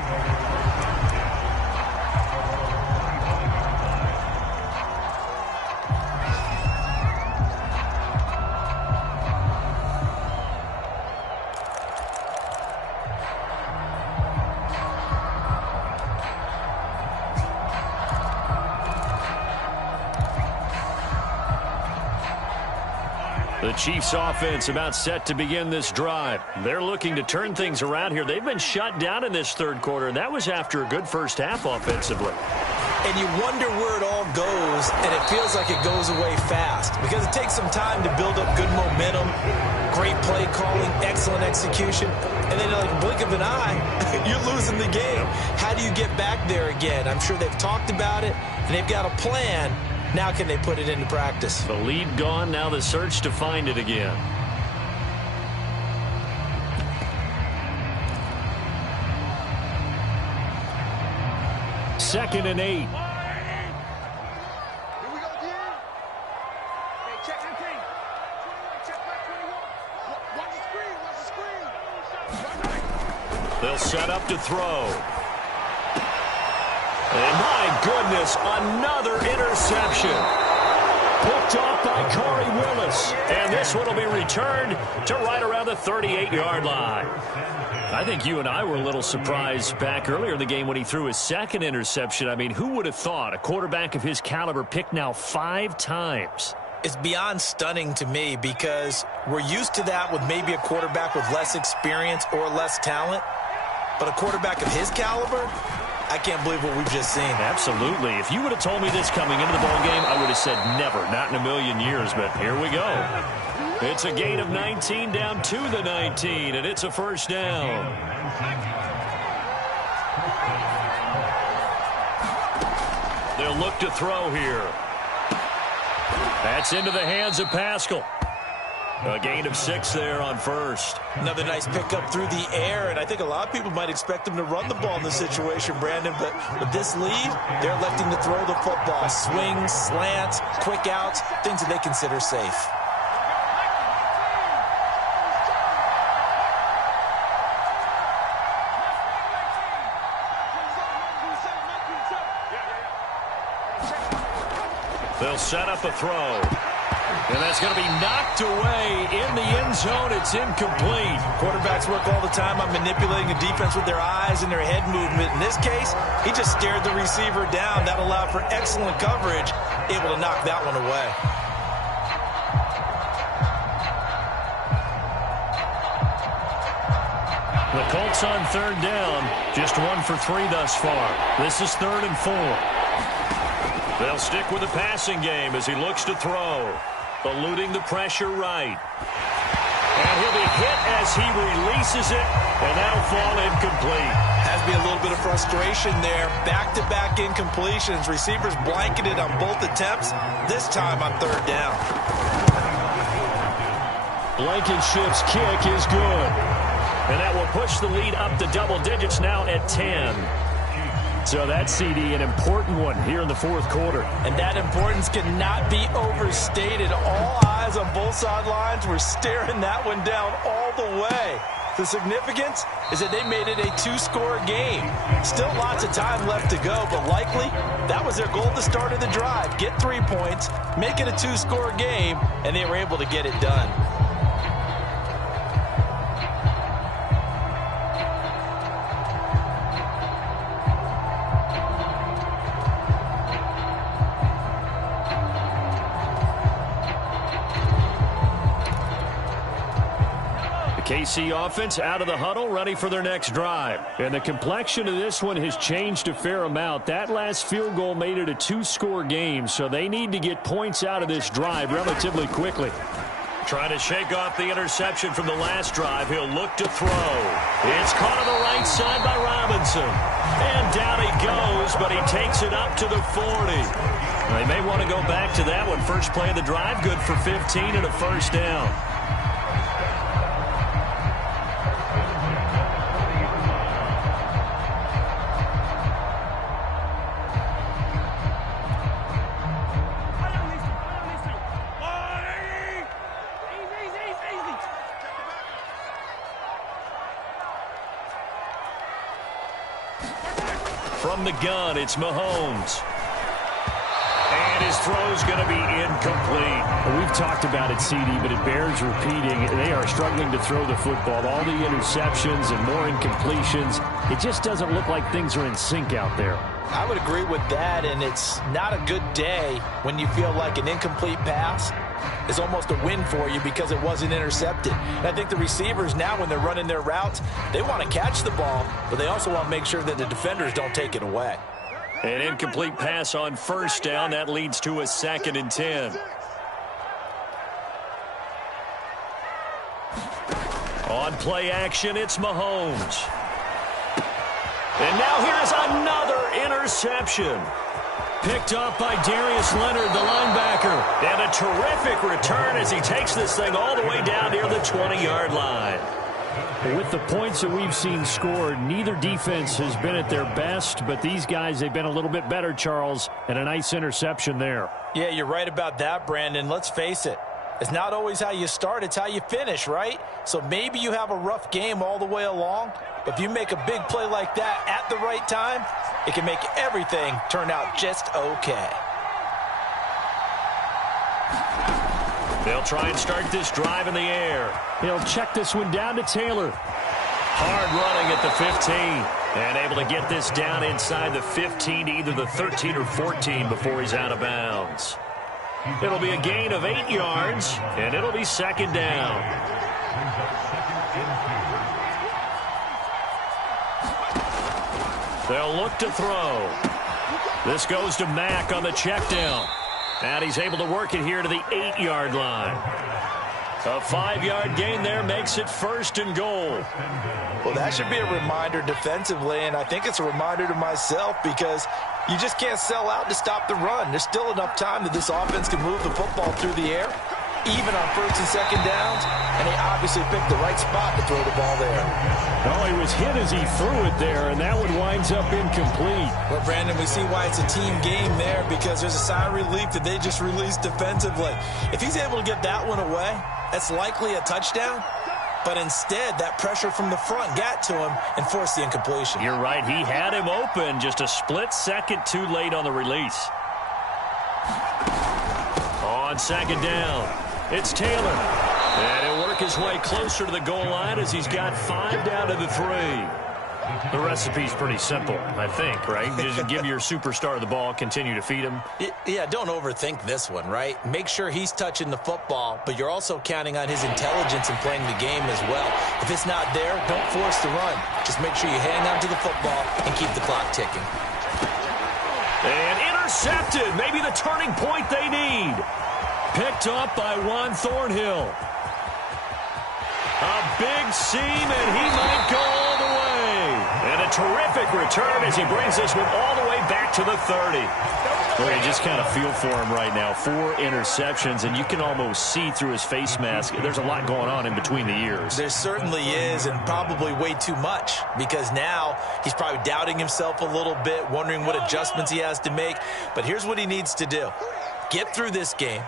The Chiefs offense about set to begin this drive. They're looking to turn things around here. They've been shut down in this third quarter, and that was after a good first half offensively. And you wonder where it all goes, and it feels like it goes away fast because it takes some time to build up good momentum, great play calling, excellent execution, and then like a blink of an eye, you're losing the game. How do you get back there again? I'm sure they've talked about it, and they've got a plan. Now can they put it into practice? The lead gone, now the search to find it again. Second and 8. Here we go again. Hey, check the team. 21, check back 21. Watch the screen, They'll set up to throw. And my goodness, another interception. Picked off by Corey Willis. And this one will be returned to right around the 38-yard line. I think you and I were a little surprised back earlier in the game when he threw his second interception. I mean, who would have thought a quarterback of his caliber picked now 5 times? It's beyond stunning to me because we're used to that with maybe a quarterback with less experience or less talent. But a quarterback of his caliber, I can't believe what we've just seen. Absolutely. If you would have told me this coming into the ballgame, I would have said never, not in a million years, but here we go. It's a gain of 19 down to the 19, and it's a first down. They'll look to throw here. That's into the hands of Pascal. A gain of 6 there on first. Another nice pickup through the air, and I think a lot of people might expect him to run the ball in this situation, Brandon, but with this lead, they're electing to throw the football. Swings, slants, quick outs, things that they consider safe. They'll set up a throw. And that's going to be knocked away in the end zone. It's incomplete. Quarterbacks work all the time on manipulating the defense with their eyes and their head movement. In this case, he just stared the receiver down. That allowed for excellent coverage, able to knock that one away. The Colts on third down. Just 1 for 3 thus far. This is 3rd and 4. They'll stick with the passing game as he looks to throw. Eluding the pressure right. And he'll be hit as he releases it, and that'll fall incomplete. Has to be a little bit of frustration there. Back-to-back incompletions. Receivers blanketed on both attempts, this time on third down. Blankenship's kick is good. And that will push the lead up to double digits now at 10. So that CD, an important one here in the fourth quarter. And that importance cannot be overstated. All eyes on both sidelines were staring that one down all the way. The significance is that they made it a 2-score game. Still lots of time left to go, but likely that was their goal at the start of the drive. Get 3 points, make it a 2-score game, and they were able to get it done. KC offense out of the huddle, ready for their next drive. And the complexion of this one has changed a fair amount. That last field goal made it a 2-score game, so they need to get points out of this drive relatively quickly. Trying to shake off the interception from the last drive. He'll look to throw. It's caught on the right side by Robinson. And down he goes, but he takes it up to the 40. They may want to go back to that one. First play of the drive, good for 15 and a first down. From the gun, it's Mahomes. And his throw's going to be incomplete. We've talked about it, CD, but it bears repeating. They are struggling to throw the football. All the interceptions and more incompletions. It just doesn't look like things are in sync out there. I would agree with that, and it's not a good day when you feel like an incomplete pass is almost a win for you because it wasn't intercepted. And I think the receivers now, when they're running their routes, they want to catch the ball, but they also want to make sure that the defenders don't take it away. An incomplete pass on first down. That leads to a 2nd and 10. On play action, it's Mahomes. And now here's another interception. Picked up by Darius Leonard, the linebacker. And a terrific return as he takes this thing all the way down near the 20-yard line. With the points that we've seen scored, neither defense has been at their best, but these guys, they've been a little bit better, Charles, and a nice interception there. Yeah, you're right about that, Brandon. Let's face it. It's not always how you start, it's how you finish, right? So maybe you have a rough game all the way along, but if you make a big play like that at the right time, it can make everything turn out just okay. They'll try and start this drive in the air. He'll check this one down to Taylor. Hard running at the 15. And able to get this down inside the 15, either the 13 or 14 before he's out of bounds. It'll be a gain of 8 yards, and it'll be 2nd down. They'll look to throw. This goes to Mack on the check down. And he's able to work it here to the 8-yard line. A 5-yard gain there makes it 1st and goal. Well, that should be a reminder defensively, and I think it's a reminder to myself because you just can't sell out to stop the run. There's still enough time that this offense can move the football through the air, even on 1st and 2nd downs, and they obviously picked the right spot to throw the ball there. Oh, he was hit as he threw it there, and that one winds up incomplete. Well, Brandon, we see why it's a team game there because there's a sigh of relief that they just released defensively. If he's able to get that one away, that's likely a touchdown. But instead, that pressure from the front got to him and forced the incompletion. You're right. He had him open, just a split second too late on the release. On 2nd down, it's Taylor. And he'll work his way closer to the goal line as he's got 5 down to the 3. The recipe's pretty simple, I think, right? Just give your superstar the ball, continue to feed him. Yeah, don't overthink this one, right? Make sure he's touching the football, but you're also counting on his intelligence in playing the game as well. If it's not there, don't force the run. Just make sure you hang on to the football and keep the clock ticking. And intercepted. Maybe the turning point they need. Picked up by Juan Thornhill. A big seam, and he might go all the way. And a terrific return as he brings this one all the way back to the 30. Well, you just kind of feel for him right now. 4 interceptions, and you can almost see through his face mask. There's a lot going on in between the ears. There certainly is, and probably way too much, because now he's probably doubting himself a little bit, wondering what adjustments he has to make. But here's what he needs to do. Get through this game.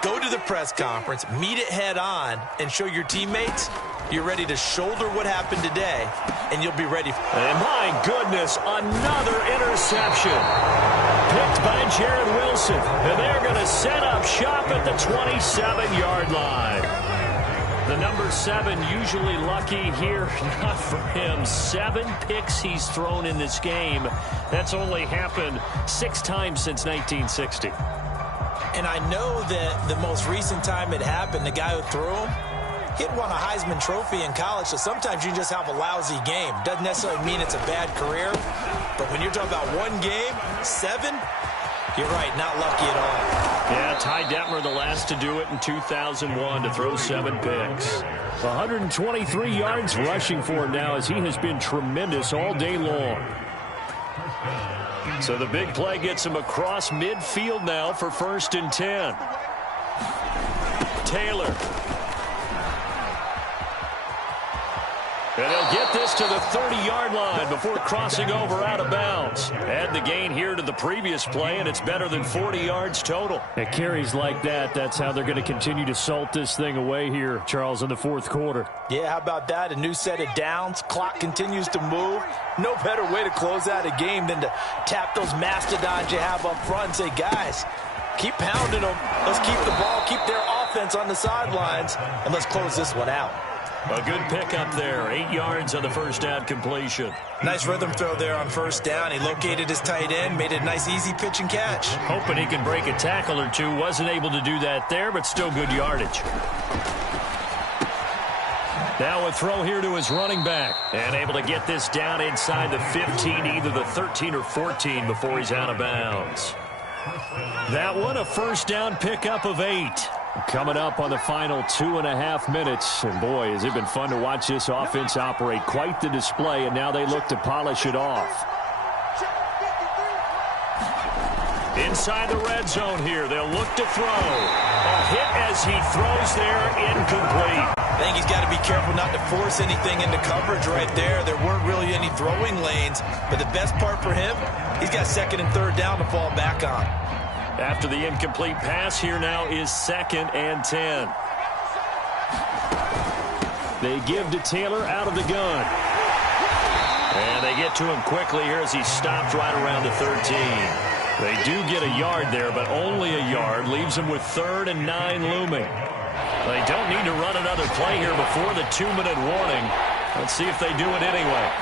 Go to the press conference, meet it head on, and show your teammates you're ready to shoulder what happened today, and you'll be ready. And my goodness, another interception. Picked by Jared Wilson, and they're going to set up shop at the 27-yard line. The number 7 usually lucky here, not for him. 7 picks he's thrown in this game. That's only happened 6 times since 1960. And I know that the most recent time it happened, the guy who threw him, he had won a Heisman Trophy in college, so sometimes you just have a lousy game. Doesn't necessarily mean it's a bad career, but when you're talking about one game, 7, you're right, not lucky at all. Yeah, Ty Detmer, the last to do it in 2001, to throw 7 picks. 123 yards rushing for him now as he has been tremendous all day long. So the big play gets him across midfield now for 1st and 10. Taylor. And he'll get this to the 30-yard line before crossing over out of bounds. Add the gain here to the previous play, and it's better than 40 yards total. At carries like that, that's how they're going to continue to salt this thing away here, Charles, in the 4th quarter. Yeah, how about that? A new set of downs. Clock continues to move. No better way to close out a game than to tap those mastodons you have up front and say, guys, keep pounding them. Let's keep the ball, keep their offense on the sidelines, and let's close this one out. A good pickup there. 8 yards on the first down completion. Nice rhythm throw there on first down. He located his tight end, made it a nice easy pitch and catch. Hoping he can break a tackle or two. Wasn't able to do that there, but still good yardage. Now a throw here to his running back. And able to get this down inside the 15, either the 13 or 14 before he's out of bounds. That one, a first down pickup of 8. Coming up on the final 2.5 minutes. And boy, has it been fun to watch this offense operate. Quite the display, and now they look to polish it off. Inside the red zone here, they'll look to throw. A hit as he throws there, incomplete. I think he's got to be careful not to force anything into coverage right there. There weren't really any throwing lanes, but the best part for him, he's got second and third down to fall back on. After the incomplete pass, here now is 2nd and 10. They give to Taylor out of the gun. And they get to him quickly here as he stopped right around the 13. They do get a yard there, but only a yard. Leaves them with 3rd and 9 looming. They don't need to run another play here before the 2-minute warning. Let's see if they do it anyway.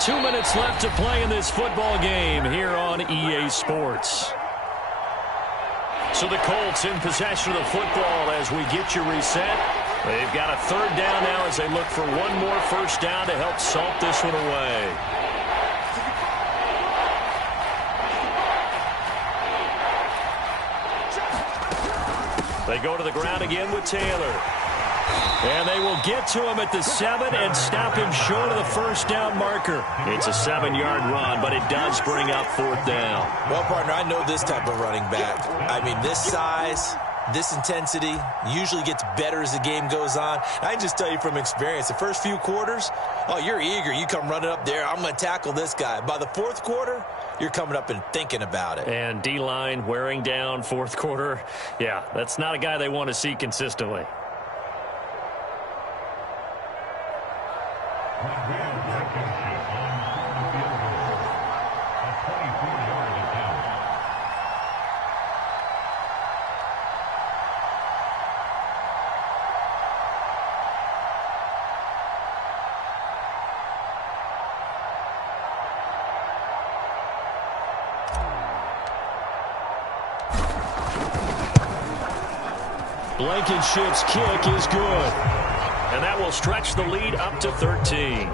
Two minutes left to play in this football game here on EA Sports. So the Colts in possession of the football as we get you reset. They've got a 3rd down now as they look for one more first down to help salt this one away. They go to the ground again with Taylor. And they will get to him at the 7 and stop him short of the first down marker. It's a 7-yard run, but it does bring up 4th down. Well, partner, I know this type of running back. I mean, this size, this intensity usually gets better as the game goes on. I can just tell you from experience, the first few quarters, oh, you're eager. You come running up there, I'm going to tackle this guy. By the 4th quarter, you're coming up and thinking about it. And D-line wearing down 4th quarter. Yeah, that's not a guy they want to see consistently. Blankenship's kick is good. And that will stretch the lead up to 13.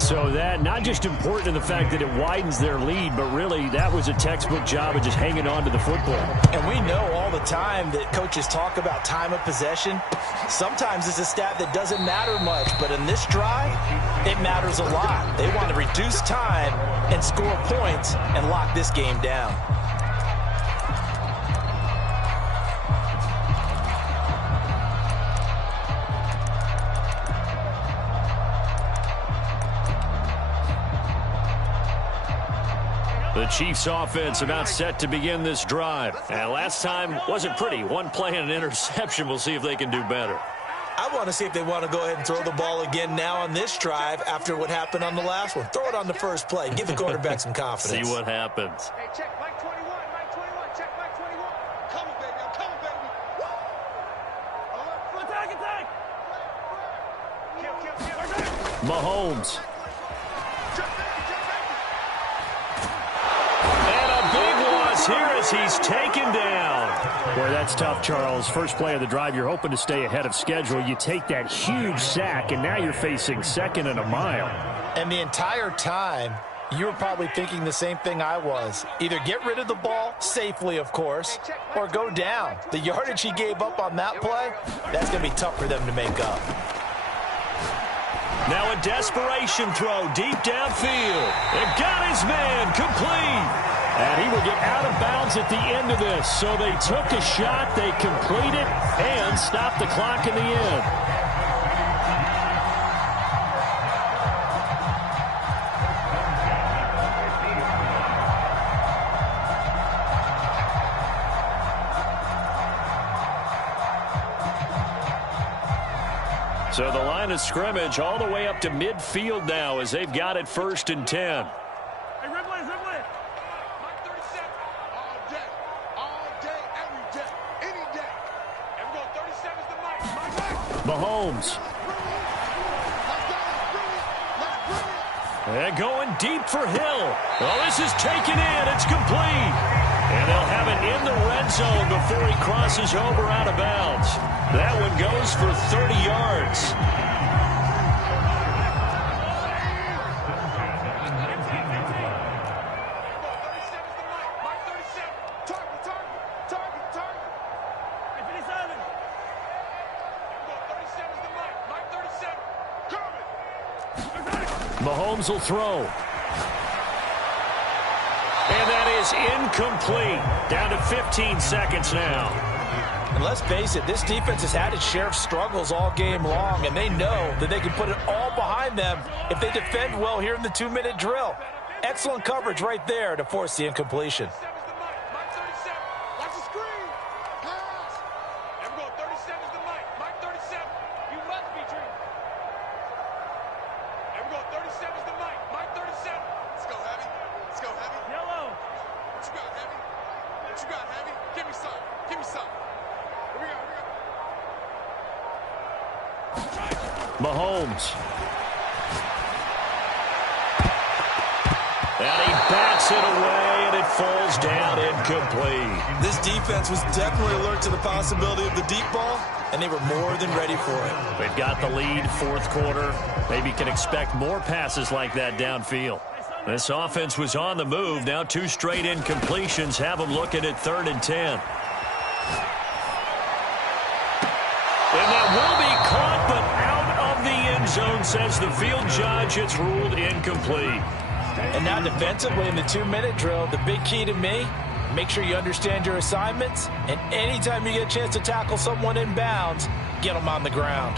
So that, not just important in the fact that it widens their lead, but really that was a textbook job of just hanging on to the football. And we know all the time that coaches talk about time of possession. Sometimes it's a stat that doesn't matter much, but in this drive, it matters a lot. They want to reduce time and score points and lock this game down. The Chiefs offense about set to begin this drive. And last time wasn't pretty. One play and an interception. We'll see if they can do better. I want to see if they want to go ahead and throw the ball again now on this drive after what happened on the last one. Throw it on the first play. Give the quarterback some confidence. See what happens. Hey, check Mike 21, Mike 21, check Mike 21. Coming, baby, I'm coming, baby. Woo! Attack! Kill. Mahomes. Here as he's taken down. Boy, that's tough, Charles. First play of the drive, you're hoping to stay ahead of schedule. You take that huge sack, and now you're facing 2nd and a mile. And the entire time, you were probably thinking the same thing I was. Either get rid of the ball, safely, of course, or go down. The yardage he gave up on that play, that's going to be tough for them to make up. Now a desperation throw deep downfield. And got his man complete. And he will get out of bounds at the end of this. So they took a shot, they completed, and stopped the clock in the end. So the line of scrimmage all the way up to midfield now as they've got it 1st and 10. Hey, Ridley. Mike 37. Mahomes. They're going deep for Hill. Well, this is taken in. It's complete. And they'll have it in the red zone before he crosses over out of bounds. That one goes for 30 yards. Mahomes will throw. And that is incomplete. Down to 15 seconds now. And let's face it, this defense has had its share of struggles all game long, and they know that they can put it all behind them if they defend well here in the 2-minute drill. Excellent coverage right there to force the incompletion. Mahomes. And he bats it away, and it falls down incomplete. This defense was definitely alert to the possibility of the deep ball, and they were more than ready for it. They've got the lead, fourth quarter. Maybe can expect more passes like that downfield. This offense was on the move. Now 2 straight incompletions have them looking at 3rd and 10. And that will be caught, but out of the end zone, says the field judge. It's ruled incomplete. And now defensively in the 2-minute drill, the big key to me, make sure you understand your assignments, and anytime you get a chance to tackle someone in bounds, get them on the ground.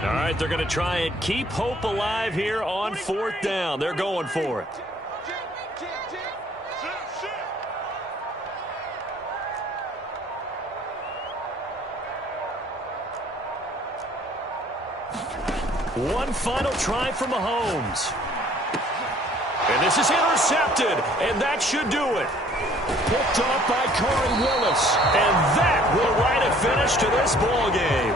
All right, they're going to try and keep hope alive here on 4th down. They're going for it. One final try for Mahomes. And this is intercepted, and that should do it. Picked off by Corey Willis. And that will write a finish to this ball game.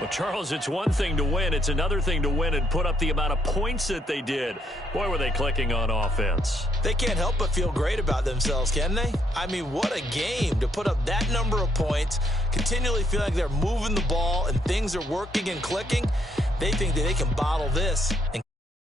Well, Charles, it's one thing to win. It's another thing to win and put up the amount of points that they did. Boy, were they clicking on offense. They can't help but feel great about themselves, can they? I mean, what a game to put up that number of points, continually feel like they're moving the ball and things are working and clicking. They think that they can bottle this and